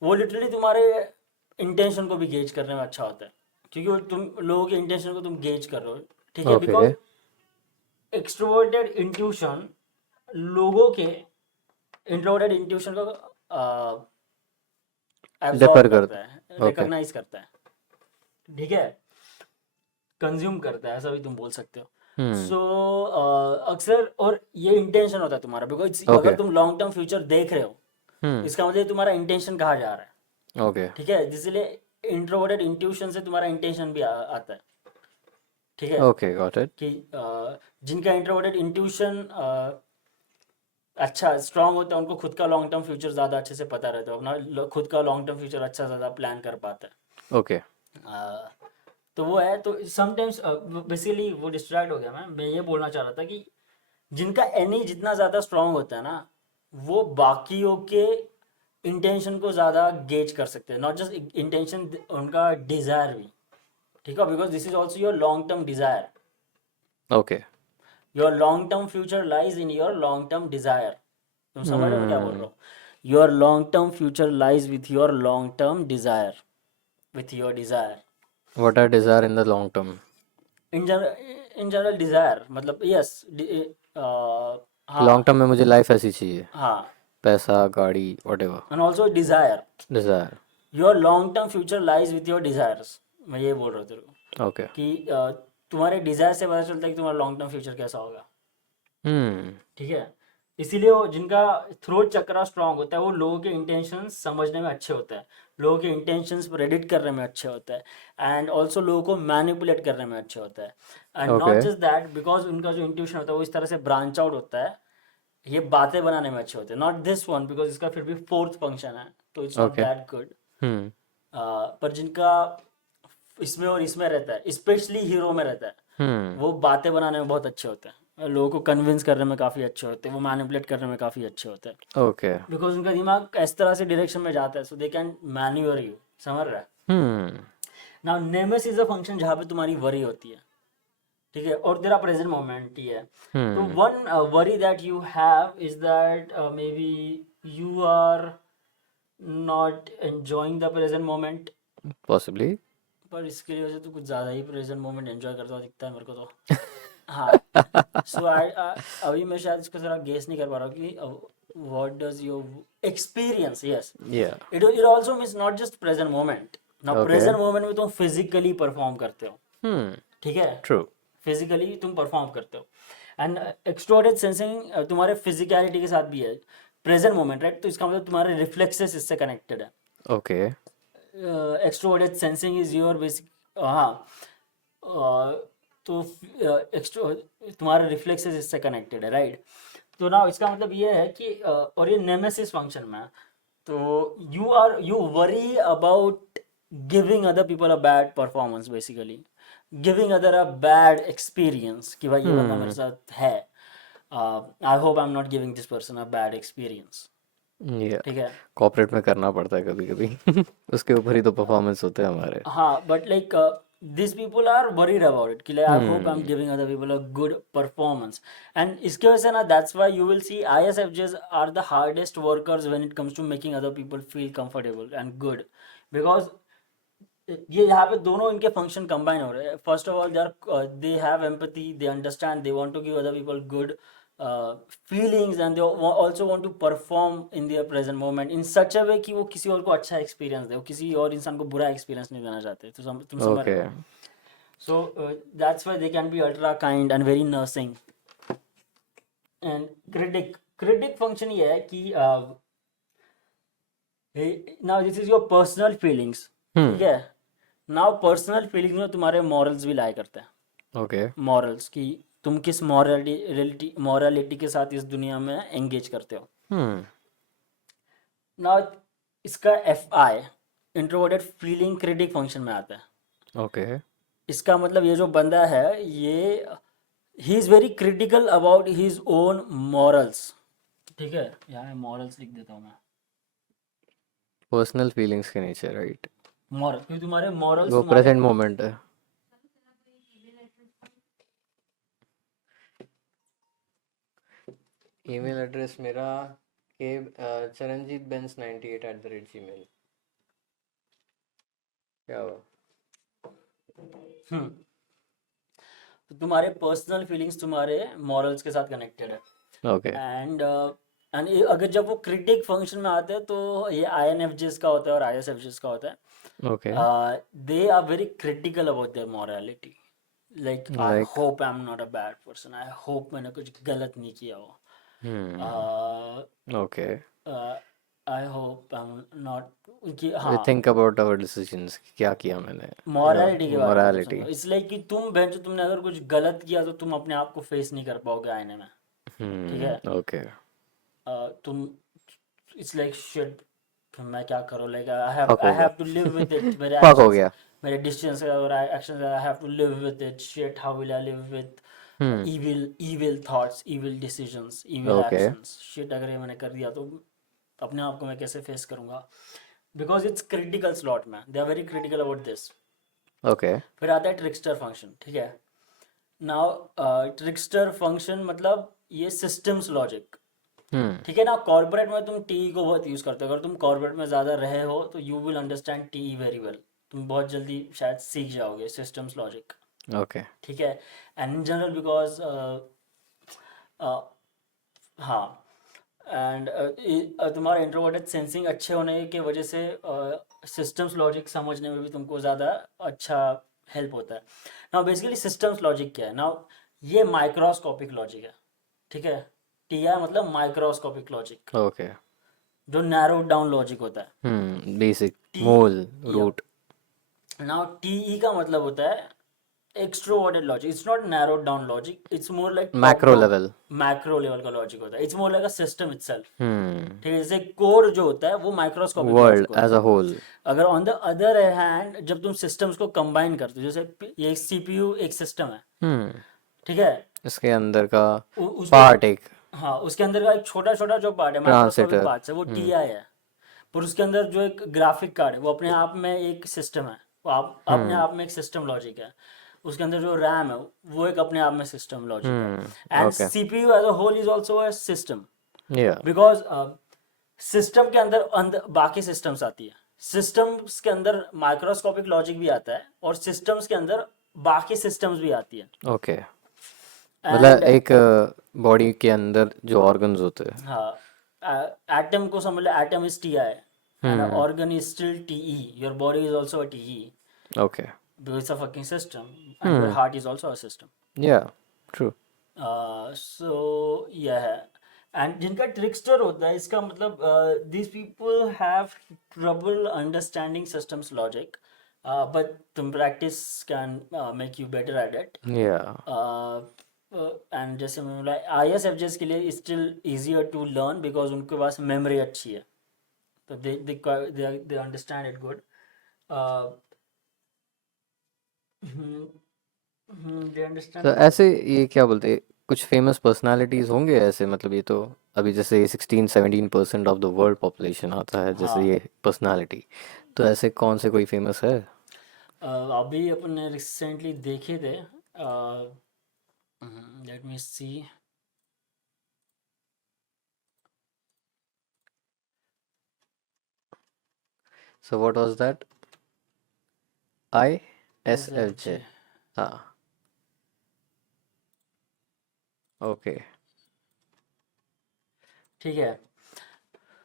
वो लिटरली तुम्हारे इंटेंशन को भी गेज करने में अच्छा होता है, क्योंकि वो तुम लोगों के इंटेंशन को तुम गेज कर रहे हो। ठीक है, ओके। बिकॉज एक्सट्रोवर्टेड इंट्यूशन लोगों के इंट्रोवर्टेड इंट्यूशन को एब्जॉर्ब डिफर कर। करता है, ओके। रिकॉग्नाइज करता है। ठीक है, कंज्यूम करता है, ऐसा भी तुम बोल सकते हो। हम्म। सो अक्सर, और ये इंटेंशन होता है तुम्हारा, बिकॉज ओके। अगर तुम लॉन्ग टर्म फ्यूचर देख रहे हो, हम्म। इसका मतलब तुम्हारा इंटेंशन कहाँ जा रहा है। ओके। ठीक है, इसलिए इंट्रोवर्टेड इंट्यूशन से तुम्हारा इंटेंशन भी आता है। ठीक है, ओके, गॉट इट। कि जिनका इंट्रोवर्टेड इंट्यूशन अच्छा स्ट्रांग होता है, उनको खुद का लॉन्ग टर्म फ्यूचर ज़्यादा अच्छे से पता रहता है, अपना खुद का लॉन्ग टर्म फ्यूचर अच्छा ज़्यादा प्लान कर पाता है। ओके। तो वो है, तो समटाइम्स बेसिकली वो डिस्ट्रैक्ट हो गया, मैं ये बोलना चाह रहा था कि जिनका एनी जितना ज़्यादा स्ट्रांग होता है ना, वो बाकियों के इंटेंशन को ज़्यादा गेज कर सकते हैं, नॉट जस्ट इंटेंशन, उनका डिज़ायर भी। ठीक है, because this is also your long term desire, okay. Your long term future lies in your long term desire. तुम समझ रहे हो मैं क्या बोल रहा हम्म। हूँ? Your long term future lies with your long term desire, with your desire. What are desire in the long term? In general desire मतलब यस, लॉन्ग हाँ टर्म में मुझे लाइफ ऐसी चाहिए, हाँ, पैसा, गाड़ी, whatever. And also desire, desire. Your long term future lies with your desires. मैं ये बोल रहा हूँ तेरे को ओके। कि तुम्हारे डिज़ायर से पता चलता है कि तुम्हारा लॉन्ग टर्म फ्यूचर कैसा होगा। हम्म। ठीक है, इसीलिए वो जिनका थ्रोट चक्रा स्ट्रांग होता है, वो लोगों के इंटेंशंस समझने में अच्छे होते हैं, लोगों के इंटेंशंस प्रेडिक्ट करने में अच्छे होते हैं, एंड ऑल्सो लोगों को मैनिपुलेट करने में अच्छे होता है। And okay. Not just that, because उनका जो इंट्यूशन होता है वो इस तरह से ब्रांच आउट होता है, ये बातें बनाने में अच्छे होते हैं, नॉट दिस वन, बिकॉज इसका फिर भी फोर्थ फंक्शन है, तो it's not okay. That good. Hmm. पर जिनका इसमें और इसमें रहता है, स्पेशली हीरो में रहता है, हम्म। वो बातें बनाने में बहुत अच्छे होते हैं, लोगों को कन्विंस करने में काफ़ी अच्छे होते हैं, वो मैनिपुलेट करने में काफ़ी अच्छे होते हैं, ओके। बिकॉज उनका दिमाग इस तरह से डायरेक्शन में जाता है, so they can manoeuvre you. समझ रहा है? Hmm. Now nemesis is a function जहाँ पे तुम्हारी वरी होती है। ठीक है, और तेरा प्रेजेंट मोमेंट ही है। तो hmm. One worry that you have is that maybe you are not enjoying the present moment, possibly. पर इसके लिए वजह तो कुछ ज़्यादा ही प्रेजेंट मोमेंट एंजॉय करता हुआ दिखता है मेरे को तो। हाँ, सो आई अभी मैं शायद इसको ज़रा गेस नहीं कर पा रहा हूँ कि what does your experience, yes, yeah. It also means not just present moment. ना ओके। प्रेजेंट मोमेंट में तुम फिजिकली परफॉर्म करते हो। हम्म। ठीक है, ट्रू। फिजिकली तुम परफॉर्म करते हो, एंड एक्सट्रोवर्टेड सेंसिंग तुम्हारे फिजिकलिटी के साथ भी है, प्रेजेंट मोमेंट, राइट? तो इसका मतलब तुम्हारे रिफ्लेक्सेस इससे कनेक्टेड है। Okay. Extroverted sensing is your basic, हाँ, तो तुम्हारे रिफ्लेक्सेस इससे कनेक्टेड है, राइट? तो ना इसका मतलब ये है कि और ये नेमेसिस फंक्शन में है। तो you worry about giving other people a bad performance, basically giving other a bad experience, कि भाई ये बंदा मेरे साथ है, आई hope I am not giving this person a bad experience, ये ठीक है? कॉर्पोरेट में करना पड़ता है कभी कभी उसके ऊपर ही तो परफॉर्मेंस होते हैं हमारे। हाँ, but like these people are worried about it कि like I hope I'm hmm giving other people a good performance, and इसके वजह से ना that's why you will see ISFJs are the hardest workers when it comes to making other people feel comfortable and good, because ये यहाँ पे दोनों इनके function combine हो रहे हैं। First of all they have empathy, they understand, they want to give other people good feelings, and they also want to perform in their present moment in such a way कि वो किसी और को अच्छा experience दे, वो किसी और इंसान को बुरा एक्सपीरियंस नहीं देना चाहते। तो तुम समझ रहे ओके हो? So that's why they can be ultra kind and very nursing. And critic function ये है कि now this is your personal feelings, ठीक हम्म है? नाउ पर्सनल फीलिंग्स में तुम्हारे मॉरल्स भी लाया करते हैं। ओके मॉरल्स कि तुम किस मॉरलिटी के साथ इस दुनिया में एंगेज करते हो। हम्म नाउ इसका FI introverted feeling critic function में आता है। ओके इसका मतलब ये जो बंदा है, ये he is very critical about his own morals, ठीक है? यहाँ मॉरल्स लिख देता हूँ मैं। पर्सनल फीलिंग्स के नीचे राइट, मॉरल, क्योंकि तुम्हारे मॉरल्स वो तुम्हारे प्रेजेंट मोमेंट है। ईमेल एड्रेस मेरा के चरणजीत बेंस 98@gmail। क्या हुआ? हम्म तो तुम्हारे पर्सनल फीलिंग्स तुम्हारे मॉरल्स के साथ कनेक्टेड है। ओके एंड अगर जब वो क्रिटिक फंक्शन में आते हैं तो ये INFJs का होता है और ISFJs का होता ओके है। They are very critical about their morality, like I like hope I am not a bad person, I hope मैंने कुछ गलत नहीं किया हो, okay I hope I am not कि वी हाँ, थिंक अबाउट आवर डिसीजंस, क्या किया मैंने, मॉरलिटी के बारे में मोरालिटी। सोचेंगे। इसलिए कि तुम बेंचो, तुमने अगर कुछ गलत किया तो तुम अपने आप को फेस नहीं कर पाओगे आईने में, ठीक है? ओके तुम, इट्स लाइक शिट, मैं क्या करूँ, लाइक फक हो आई गया have to live with it, मेरे फक हो एक्शंस, गया। मेरे डिसीजंस और actions, I have to live with it, shit how will I live with evil thoughts, evil decisions, evil okay actions, shit अगर ये मैंने कर दिया तो अपने आप को मैं कैसे फेस करूँगा? बिकॉज इट्स क्रिटिकल स्लॉट में, they are very critical about this. Okay फिर आता है ट्रिक्स्टर फंक्शन, ठीक है? नाउ ट्रिक्स्टर फंक्शन मतलब ये सिस्टम्स लॉजिक, ठीक है ना? कॉर्पोरेट में तुम TE को बहुत यूज़ करते हो। अगर तुम कॉर्पोरेट में ज़्यादा रहे हो तो you will understand TE very well, तुम बहुत जल्दी शायद सीख जाओगे सिस्टम्स लॉजिक, ओके ठीक है? एंड इन जनरल बिकॉज हाँ, एंड तुम्हारा इंट्रोवर्टेड सेंसिंग अच्छे होने के वजह से सिस्टम्स लॉजिक समझने में भी तुमको ज़्यादा अच्छा हेल्प होता है। नाउ बेसिकली सिस्टम्स लॉजिक क्या है? नाउ ये माइक्रोस्कोपिक लॉजिक है, ठीक है? TI मतलब माइक्रोस्कोपिक लॉजिक, ओके जो नैरो डाउन लॉजिक होता है। बेसिक टी मूल रूट नाउ TE का मतलब होता है extroverted logic, it's not narrow down logic, it's more like top macro down, level. Macro level का लॉजिक होता है। It's more like a system itself, hmm ठीक है? जैसे कोर जो होता है वो माइक्रोस्कोपिक वर्ल्ड लॉजिक होता एज है। A whole. अगर ऑन द अदर हैंड जब तुम सिस्टम्स को कंबाइन करते हो, जैसे ये CPU एक सिस्टम है, हम्म ठीक है? इसके अंदर का उसमें पार्ट एक हाँ, उसके अंदर का एक छोटा छोटा जो पार्ट है, माइक्रोस्कोपिक ट्रांसिटर। पार्ट है, वो TI है। पर उसके अंदर जो एक ग्राफिक कार्ड है वो अपने आप में एक सिस्टम है, वो आप अपने आप में एक सिस्टम लॉजिक है। उसके अंदर जो रैम है वो एक अपने आप में सिस्टम लॉजिक है। And okay CPU as a whole is also a system, yeah because system के अंदर बाकी सिस्टम्स आती है। सिस्टम्स के अंदर माइक्रोस्कोपिक लॉजिक भी आता है और सिस्टम्स के अंदर बाकी सिस्टम्स भी आती है। ओके मतलब एंड एक बॉडी के अंदर जो ऑर्गन्स होते हैं। हाँ, एटम को समझ लो, atom is TI and organ is still TE, your body is also a TE, okay because it's a fucking system, and your heart is also a system. या ट्रू So yeah, and जिनका ट्रिकस्टर होता है, इसका मतलब these people have trouble understanding systems logic but तुम practice can make you better at it. Yeah. And जैसे मैं बोला ISFJs के लिए still easier to learn because उनके पास मेमोरी अच्छी है, तो they understand it good. uh, they understand तो it. ऐसे ये क्या बोलते, कुछ फेमस पर्सनालिटीज होंगे ऐसे, मतलब ये तो अभी जैसे 16-17% ऑफ द वर्ल्ड पॉपुलेशन आता है जैसे हाँ, ये पर्सनालिटी, तो ऐसे कौन से कोई फेमस है? अभी अपने रिसेंटली देखे थे, let me see. So what was that? ISFJ। SFJ. हाँ, ओके। ठीक है.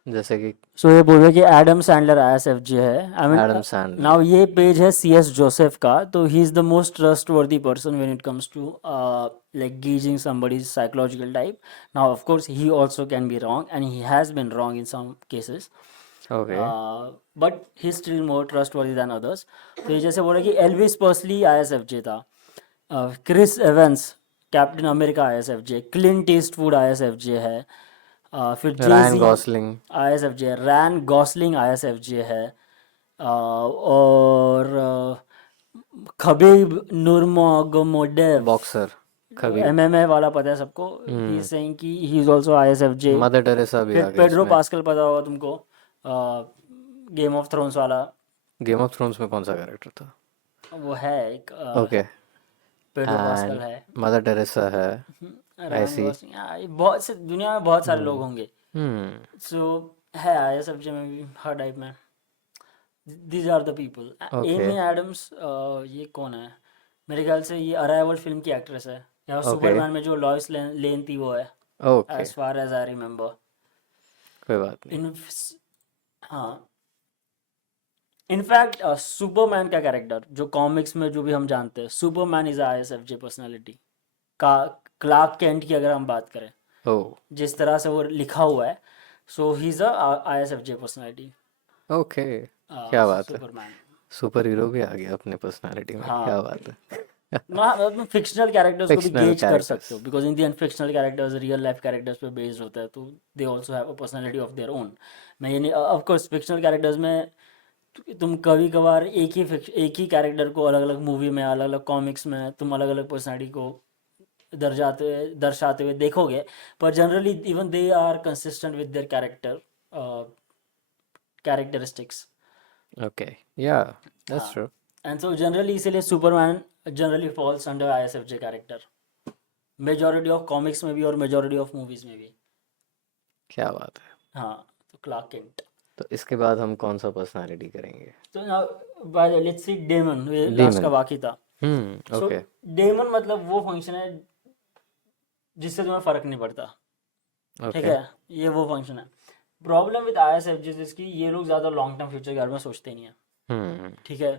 जैसे कि सो ये बोल रहे कि एडम सैंडलर ISFJ है. I mean Adam Sandler. Now ये पेज है CS जोसेफ का, तो he is the most trustworthy person when it comes to like gauging somebody's psychological type. Now of course he also can be wrong and he has been wrong in some cases, okay. but he's still more trustworthy than others. तो ये जैसे बोले कि Elvis Presley ISFJ था, Chris Evans Captain America ISFJ, Clint Eastwood ISFJ है, फिर Ryan जेजी Gosling. ISFJ है, रैन Gosling ISFJ है, और खबीब नूरमगोमोडेव, बॉक्सर खबीब। MMA वाला पता है सबको, ही सेइंग कि he is also ISFJ. Mother Teresa भी फिर आ गया पेड्रो इसमें। पास्कल पता होगा तुमको, गेम ऑफ थ्रोन्स वाला, गेम ऑफ थ्रोन्स में कौन सा कैरेक्टर था? वो है एक, ओके। पेड्रो पास्कल एंड है. मदर टेरेसा है। रैन ऐसी। गॉसलिंग, ये बहुत से दुनिया में बहुत सारे लोग हम्म। होंगे. हम्म। सो है ISFJ में भी हर टाइप में. These are the people. Okay. Amy Adams, ये कौन है? मेरे ख्याल से ये अराइवल फिल्म की एक्ट्रेस है, या ओके। सुपरमैन में जो लॉइस लेन थी वो है, okay, as far as I remember. कोई बात नहीं। इन हाँ, इनफैक्ट सुपरमैन का कैरेक्टर जो कॉमिक्स में जो भी हम जानते हैं, सुपरमैन इज ISFJ पर्सनालिटी का. क्लार्क केंट की अगर हम बात करें, ओ। जिस तरह से वो लिखा हुआ है, so he is ISFJ personality, okay, क्या बात है। सुपरमैन. सुपर हीरो भी आ गया अपने पर्सनालिटी में, क्या हाँ, बात है। तुम फिक्शनल कैरेक्टर्स को भी फिक्शनल गेज कर कैरेक्टर्स। सकते हो, because in the and fictional characters real life characters पे बेस्ड होता है, तो they also have a personality of their own. मैं ये नहीं, ऑफ कोर्स फिक्शनल कैरेक्टर्स में तुम कभी कभार एक ही कैरेक्टर को अलग अलग मूवी में, अलग अलग कॉमिक्स में तुम अलग अलग पर्सनालिटी को दर्शाते हुए देखोगे, पर generally even they are consistent with their characteristics. Okay, yeah that's हाँ, ट्रू। एंड सो जनरली इसीलिए superman generally falls under ISFJ character, majority of comics में भी और मेजॉरिटी ऑफ मूवीज में भी. क्या बात है। हाँ, तो क्लार्क केंट. तो इसके बाद हम कौन सा पर्सनालिटी करेंगे? तो नाउ लेट्स सी डेमन, ये लास्ट का डीमन। बाकी था. So okay. डेमन मतलब वो फंक्शन है जिससे तुम्हें फर्क नहीं पड़ता. ठीक ओके। है, ये वो फंक्शन है. प्रॉब्लम विद ISFJ इसकी, ये लोग ज़्यादा लॉन्ग टर्म फ्यूचर के बारे में सोचते नहीं है. हम्म। ठीक है,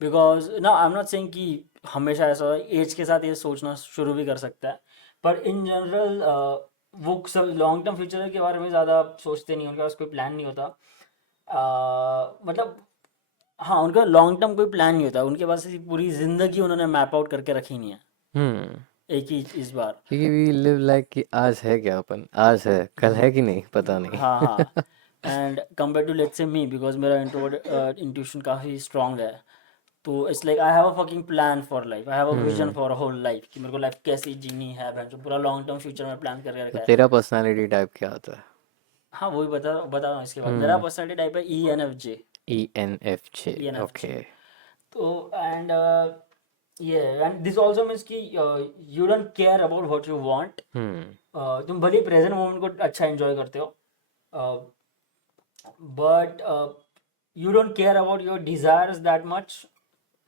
बिकॉज ना आई एम नॉट सेइंग कि हमेशा ऐसा, एज के साथ ये सोचना शुरू भी कर सकता है, पर इन जनरल वो सब लॉन्ग टर्म फ्यूचर के बारे में ज़्यादा सोचते नहीं, उनके पास कोई प्लान नहीं होता. मतलब हाँ, उनका लॉन्ग टर्म कोई प्लान नहीं होता, उनके पास ऐसी पूरी ज़िंदगी उन्होंने मैप आउट करके रखी नहीं है हम्म। एक ही इस बार. क्योंकि वी लिव लाइक कि आज है क्या, अपन आज है, कल है कि नहीं पता नहीं। हाँ हाँ. And compare to let's say me, because मेरा इंट्यूशन काफ़ी स्ट्रांग है, तो it's like I have a fucking plan for life, I have a vision hmm. For a whole life कि मेरे को लाइफ कैसी जीनी है, मैं जो पूरा लॉन्ग टर्म फ्यूचर में प्लान करके तो रखा है. तेरा पर्सनालिटी टाइप क्या होता है? हाँ, वही बता रहा हूँ. इसके बाद मेरा हम्म। पर्सनैलिटी टाइप है ENFJ. ENFJ। ENFJ. ओके। तो एंड ये एंड दिस ऑल्सो मीन्स कि you don't care about what you want. Hmm. तुम भले प्रेजेंट मोमेंट को अच्छा एंजॉय करते हो, but you don't care about your desires that much.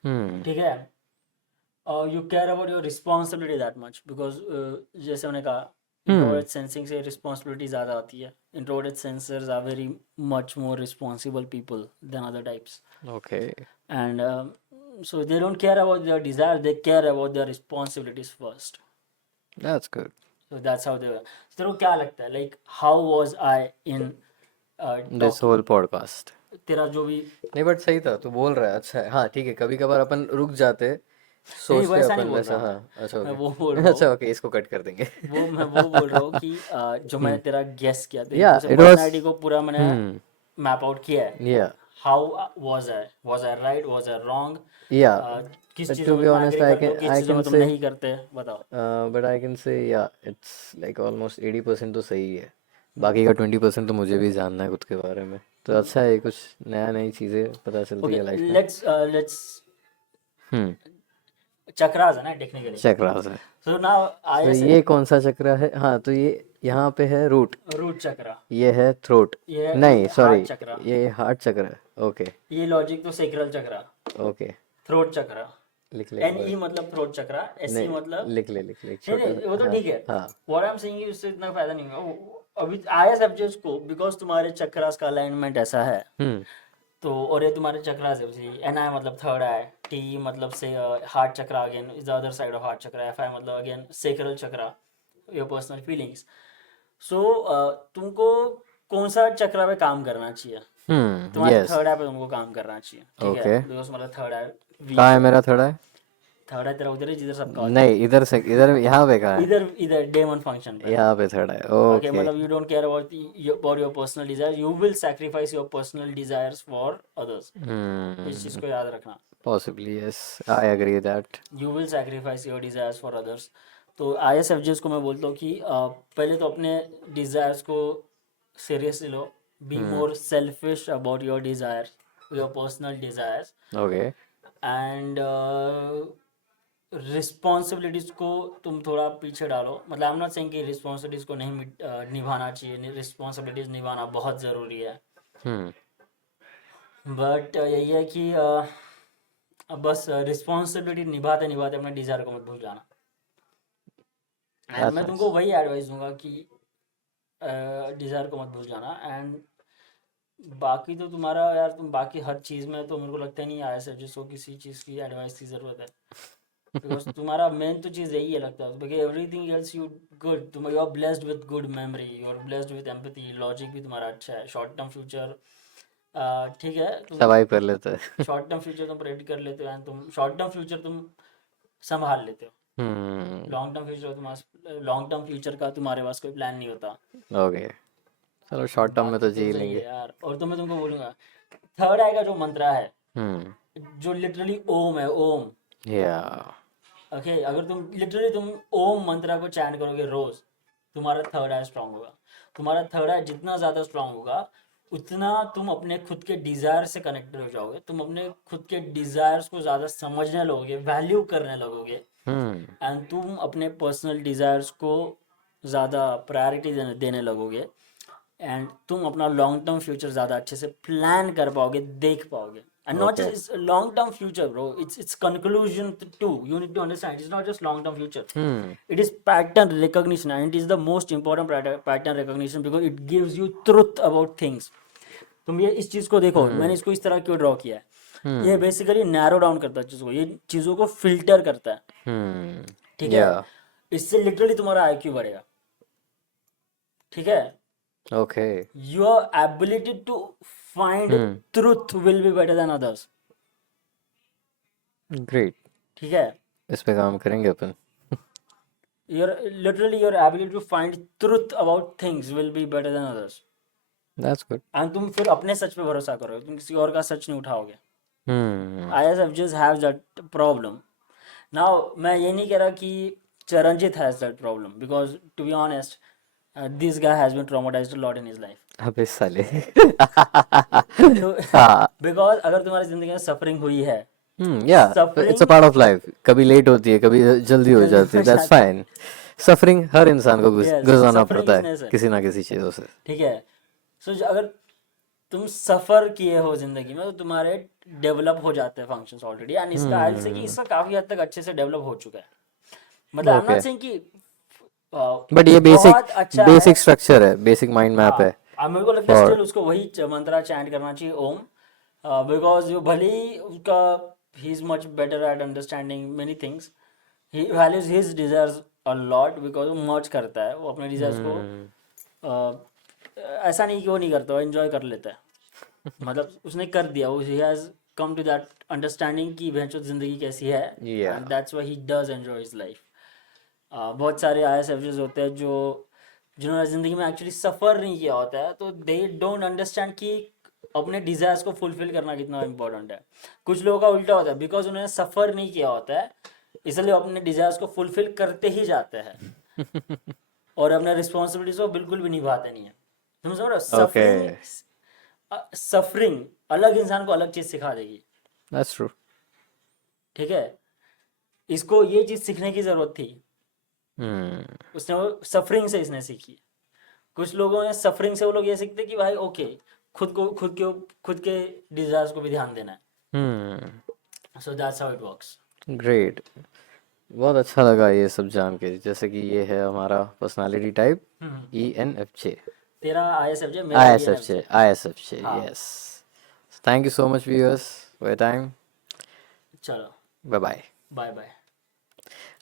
Hmm. ठीक है, you care about your responsibility that much, because जैसे मैंने कहा, हम्म। इंट्रोवर्ट सेंसिंग से रिस्पॉन्सिबिलिटी ज़्यादा आती है. Introvert sensors are very much more responsible people than other types. Okay, And so they don't care about their desire, they care about their responsibilities first. That's good. So that's how they were. So तेरे को क्या लगता है, like how was I in this talking? Whole podcast. तेरा जो भी, नहीं but सही था, तू बोल रहा है, अच्छा है। हाँ ठीक है, कभी कभार अपन रुक जाते, नहीं सोचते वैसा नहीं अपन बोल वैसा। रहा हाँ अच्छा मैं ओके। वो बोल रहा अच्छा हूँ, ओके, इसको कट कर देंगे। मैं वो बोल रहा हूँ कि जो मैंने तेरा गेस किया, तेरी या जैसे इट वाज। पर्सनैलिटी को पूरा मैंने मैप आउट किया है। या how was I right, was I wrong, या किस चीज़ों टू में बी तुम ऑनेस्ट एग्री करते हो, किस आई चीज़ों कैन में तुम से, नहीं करते, बताओ। बट आई कैन से या इट्स लाइक ऑलमोस्ट 80% तो सही है। बाकी का 20% तो मुझे भी जानना है खुद के बारे में। तो अच्छा है, कुछ नया नई चीज़ें पता चलती ओके, है लाइफ में। लेट्स हम्म। चक्रास है ना टेक्निकली। चक्र है। सो नाउ तो आई से ये कौन सा चक्र है? हाँ तो ये यहाँ पे है रूट, रूट चक्रा, ये है थ्रोट। ये नहीं हार्ट सॉरी, चक्रा, ये हार्ट चक्र है। ओके। ये लॉजिक तो सेक्रल चक्रा, ओके, थ्रोट चक्रा। लिख ले एक एन बार। ई मतलब थ्रोट चक्रा, एस ई नहीं, मतलब, लिख ले एक नहीं छोटा नहीं वो सा। तो हाँ ठीक है। हाँ। व्हाट आई एम सेइंग उससे इतना फायदा नहीं होगा अभी ISFJ को, बिकॉज तुम्हारे चक्रास का अलाइनमेंट ऐसा है। हम्म। तो और ये तुम्हारे चक्रास है, एन आई मतलब थर्ड आई, टी मतलब से heart chakra again is the other side of heart chakra, F I मतलब again sacral chakra, your personal feelings. So तुमको कौन सा चक्रा पे काम करना चाहिए? तुम्हारे यस। थर्ड आई पे तुमको काम करना चाहिए, ठीक है, ओके, बिकॉज तुम्हारा थर्ड आई कहाँ वीक है है। मेरा थोड़ा? थर्ड आई तेरा उधर है जिधर सबका होता है। नहीं इधर से, इधर यहाँ पे कहाँ है? इधर इधर डेमन फंक्शन पे। यहाँ पे थोड़ा है। Okay, okay. मतलब you don't care about your personal desire, you will sacrifice your personal desires for others. इस चीज़ को याद रखना, possibly yes, I agree that. You will sacrifice your desires for others. तो ISFJs को मैं बोलता हूँ कि पहले तो अपने डिजायर्स को seriously low, be more selfish about your desires, your personal desires, okay. And responsibilities को तुम थोड़ा पीछे डालो। मतलब आई एम नॉट सेइंग कि रिस्पॉन्सिबिलिटीज़ को नहीं निभाना चाहिए, रिस्पॉन्सिबिलिटीज़ निभाना बहुत ज़रूरी है, हम्म। बट यही है कि अब बस रिस्पॉन्सिबिलिटी निभाते निभाते अपने डिज़ायर को मत भूल जाना। एंड दैट्स मैं नाइस। तुमको वही एडवाइस दूंगा कि डिज़ायर को मत भूल जाना। एंड बाकी तो तुम्हारा यार, तुम बाकी हर चीज़ में तो मेरे को लगता ही नहीं आया सर जिसको किसी चीज़ की एडवाइस की ज़रूरत है, बिकॉज तुम्हारा मेन तो चीज़ यही है लगता है, because everything else you good, तुम you are blessed with good memory, you are blessed with empathy, logic भी तुम्हारा अच्छा है, शॉर्ट टर्म फ्यूचर ठीक है, तुम सर्वाइव कर लेते हैं। शॉर्ट टर्म फ्यूचर तुम प्रेडिक्ट कर लेते हो, एंड तुम शॉर्ट टर्म फ्यूचर तुम संभाल लेते हो। हम्म। लॉन्ग टर्म फ्यूचर का तुम्हारे पास कोई प्लान नहीं होता। ओके, चलो शॉर्ट टर्म में बाकी तो तो जी सही है लेंगे। यार। और तो मैं तुमको बोलूँगा, थर्ड आई का जो मंत्रा है, हम्म। जो लिटरली ओम है, ओम। या। ओके, अगर तुम लिटरली तुम ओम मंत्रा को चैंट करोगे रोज, तुम्हारा थर्ड आई स्ट्रांग होगा। तुम्हारा थर्ड आई जितना ज़्यादा स्ट्रांग होगा, उतना तुम अपने खुद के डिज़ायर से कनेक्टेड हो जाओगे, तुम अपने खुद के डिज़ायर्स को ज़्यादा समझने लगोगे, वैल्यू करने लगोगे, हम्म। एंड तुम अपने पर्सनल डिज़ायर्स को ज़्यादा प्रायोरिटी देने लगोगे, एंड तुम अपना लॉन्ग टर्म फ्यूचर ज़्यादा अच्छे से प्लान कर पाओगे, देख पाओगे। And not okay. just it's a long term future, bro. It's conclusion too. You need to understand. It's not just long term future. Hmm. It is pattern recognition, and it is the most important pattern recognition because it gives you truth about things. तुम ये इस चीज़ को देखो, मैंने इसको इस तरह क्यों ड्रॉ किया है, ये बेसिकली नैरो डाउन करता है चीज़ों को, ये चीज़ों को फिल्टर करता है, ठीक है। या। इससे लिटरली तुम्हारा IQ बढ़ेगा, ठीक है। Okay. Your ability to find truth will be better than others, great, ठीक है। इस पे काम करेंगे अपन। Your literally your ability to find truth about things will be better than others, that's good. and तुम फिर अपने सच पे भरोसा करोगे, तुम किसी और का सच नहीं उठाओगे। हम्म। ISFJs have that problem. Now मैं ये नहीं कह रहा कि Charanjit has that problem, because to be honest, this guy has been traumatized a lot in his life. अबे साले। तो हाँ। बिकॉज अगर तुम्हारी जिंदगी में सफरिंग हुई है, या, it's a suffering part of life. कभी लेट होती है, कभी जल्दी हो जल्दी जाती हो है, दैट्स जाती है, फाइन। सफरिंग हर इंसान को यस, गुजारना सफरिंग पड़ता इज है नेचर, किसी ना किसी चीज़ों से। ठीक है। सो अगर तुम सफर किए हो जिंदगी में, तो तुम्हारे डेवलप हो जाते हैं फंक्शंस ऑलरेडी, एंड इसका आई से कि इसका काफी हद तक अच्छे से डेवलप हो चुका है। मतलब आई एम ओके, नॉट सेइंग कि बट ये बेसिक, बहुत अच्छा है। बेसिक स्ट्रक्चर है, बेसिक माइंड मैप है। हाँ, मेरे को लगता है स्टिल फॉर उसको वही मंत्रा चैंट करना चाहिए, ओम, बिकॉज भले ही उसका he is much better at understanding many things, he values his desires a lot, because वो मर्ज करता है, वो अपने डिजायर्स को ऐसा नहीं कि वो नहीं करता, वो एंजॉय कर लेता है। मतलब उसने कर दिया, वो ही has come to that understanding कि भैंसो ज़िंदगी कैसी है, या and that's why he does enjoy his life. बहुत सारे ISFJs होते हैं जो जिन्होंने ज़िंदगी में एक्चुअली सफ़र नहीं किया होता है, तो दे डोंट अंडरस्टैंड कि अपने डिज़ायर्स को फुलफिल करना कितना इम्पोर्टेंट है। कुछ लोगों का उल्टा होता है, बिकॉज उन्होंने सफ़र नहीं किया होता है, इसलिए वो अपने डिज़ायर्स को फुलफिल करते ही जाते हैं और अपने रिस्पॉन्सिबिलिटीज को बिल्कुल भी निभाते नहीं है। तुम समझ रहे हो? ओके, सफरिंग अलग इंसान को अलग चीज़ सिखा देगी। That's true. ठीक है, इसको ये चीज़ सीखने की ज़रूरत थी, हम्म। उसने वो सफरिंग से इसने सीखी। कुछ लोगों ने सफरिंग से वो लोग ये सीखते कि भाई ओके, खुद के डिजायर्स को भी ध्यान देना हम्म। है। So that's how it works. Great. बहुत अच्छा लगा ये सब जान के, जैसे कि ये है हमारा पर्सनालिटी टाइप ENFJ, तेरा ISFJ, मेरा ENFJ। ISFJ, हाँ, yes. Thank you so much viewers for your time. चलो, Bye bye. Bye bye.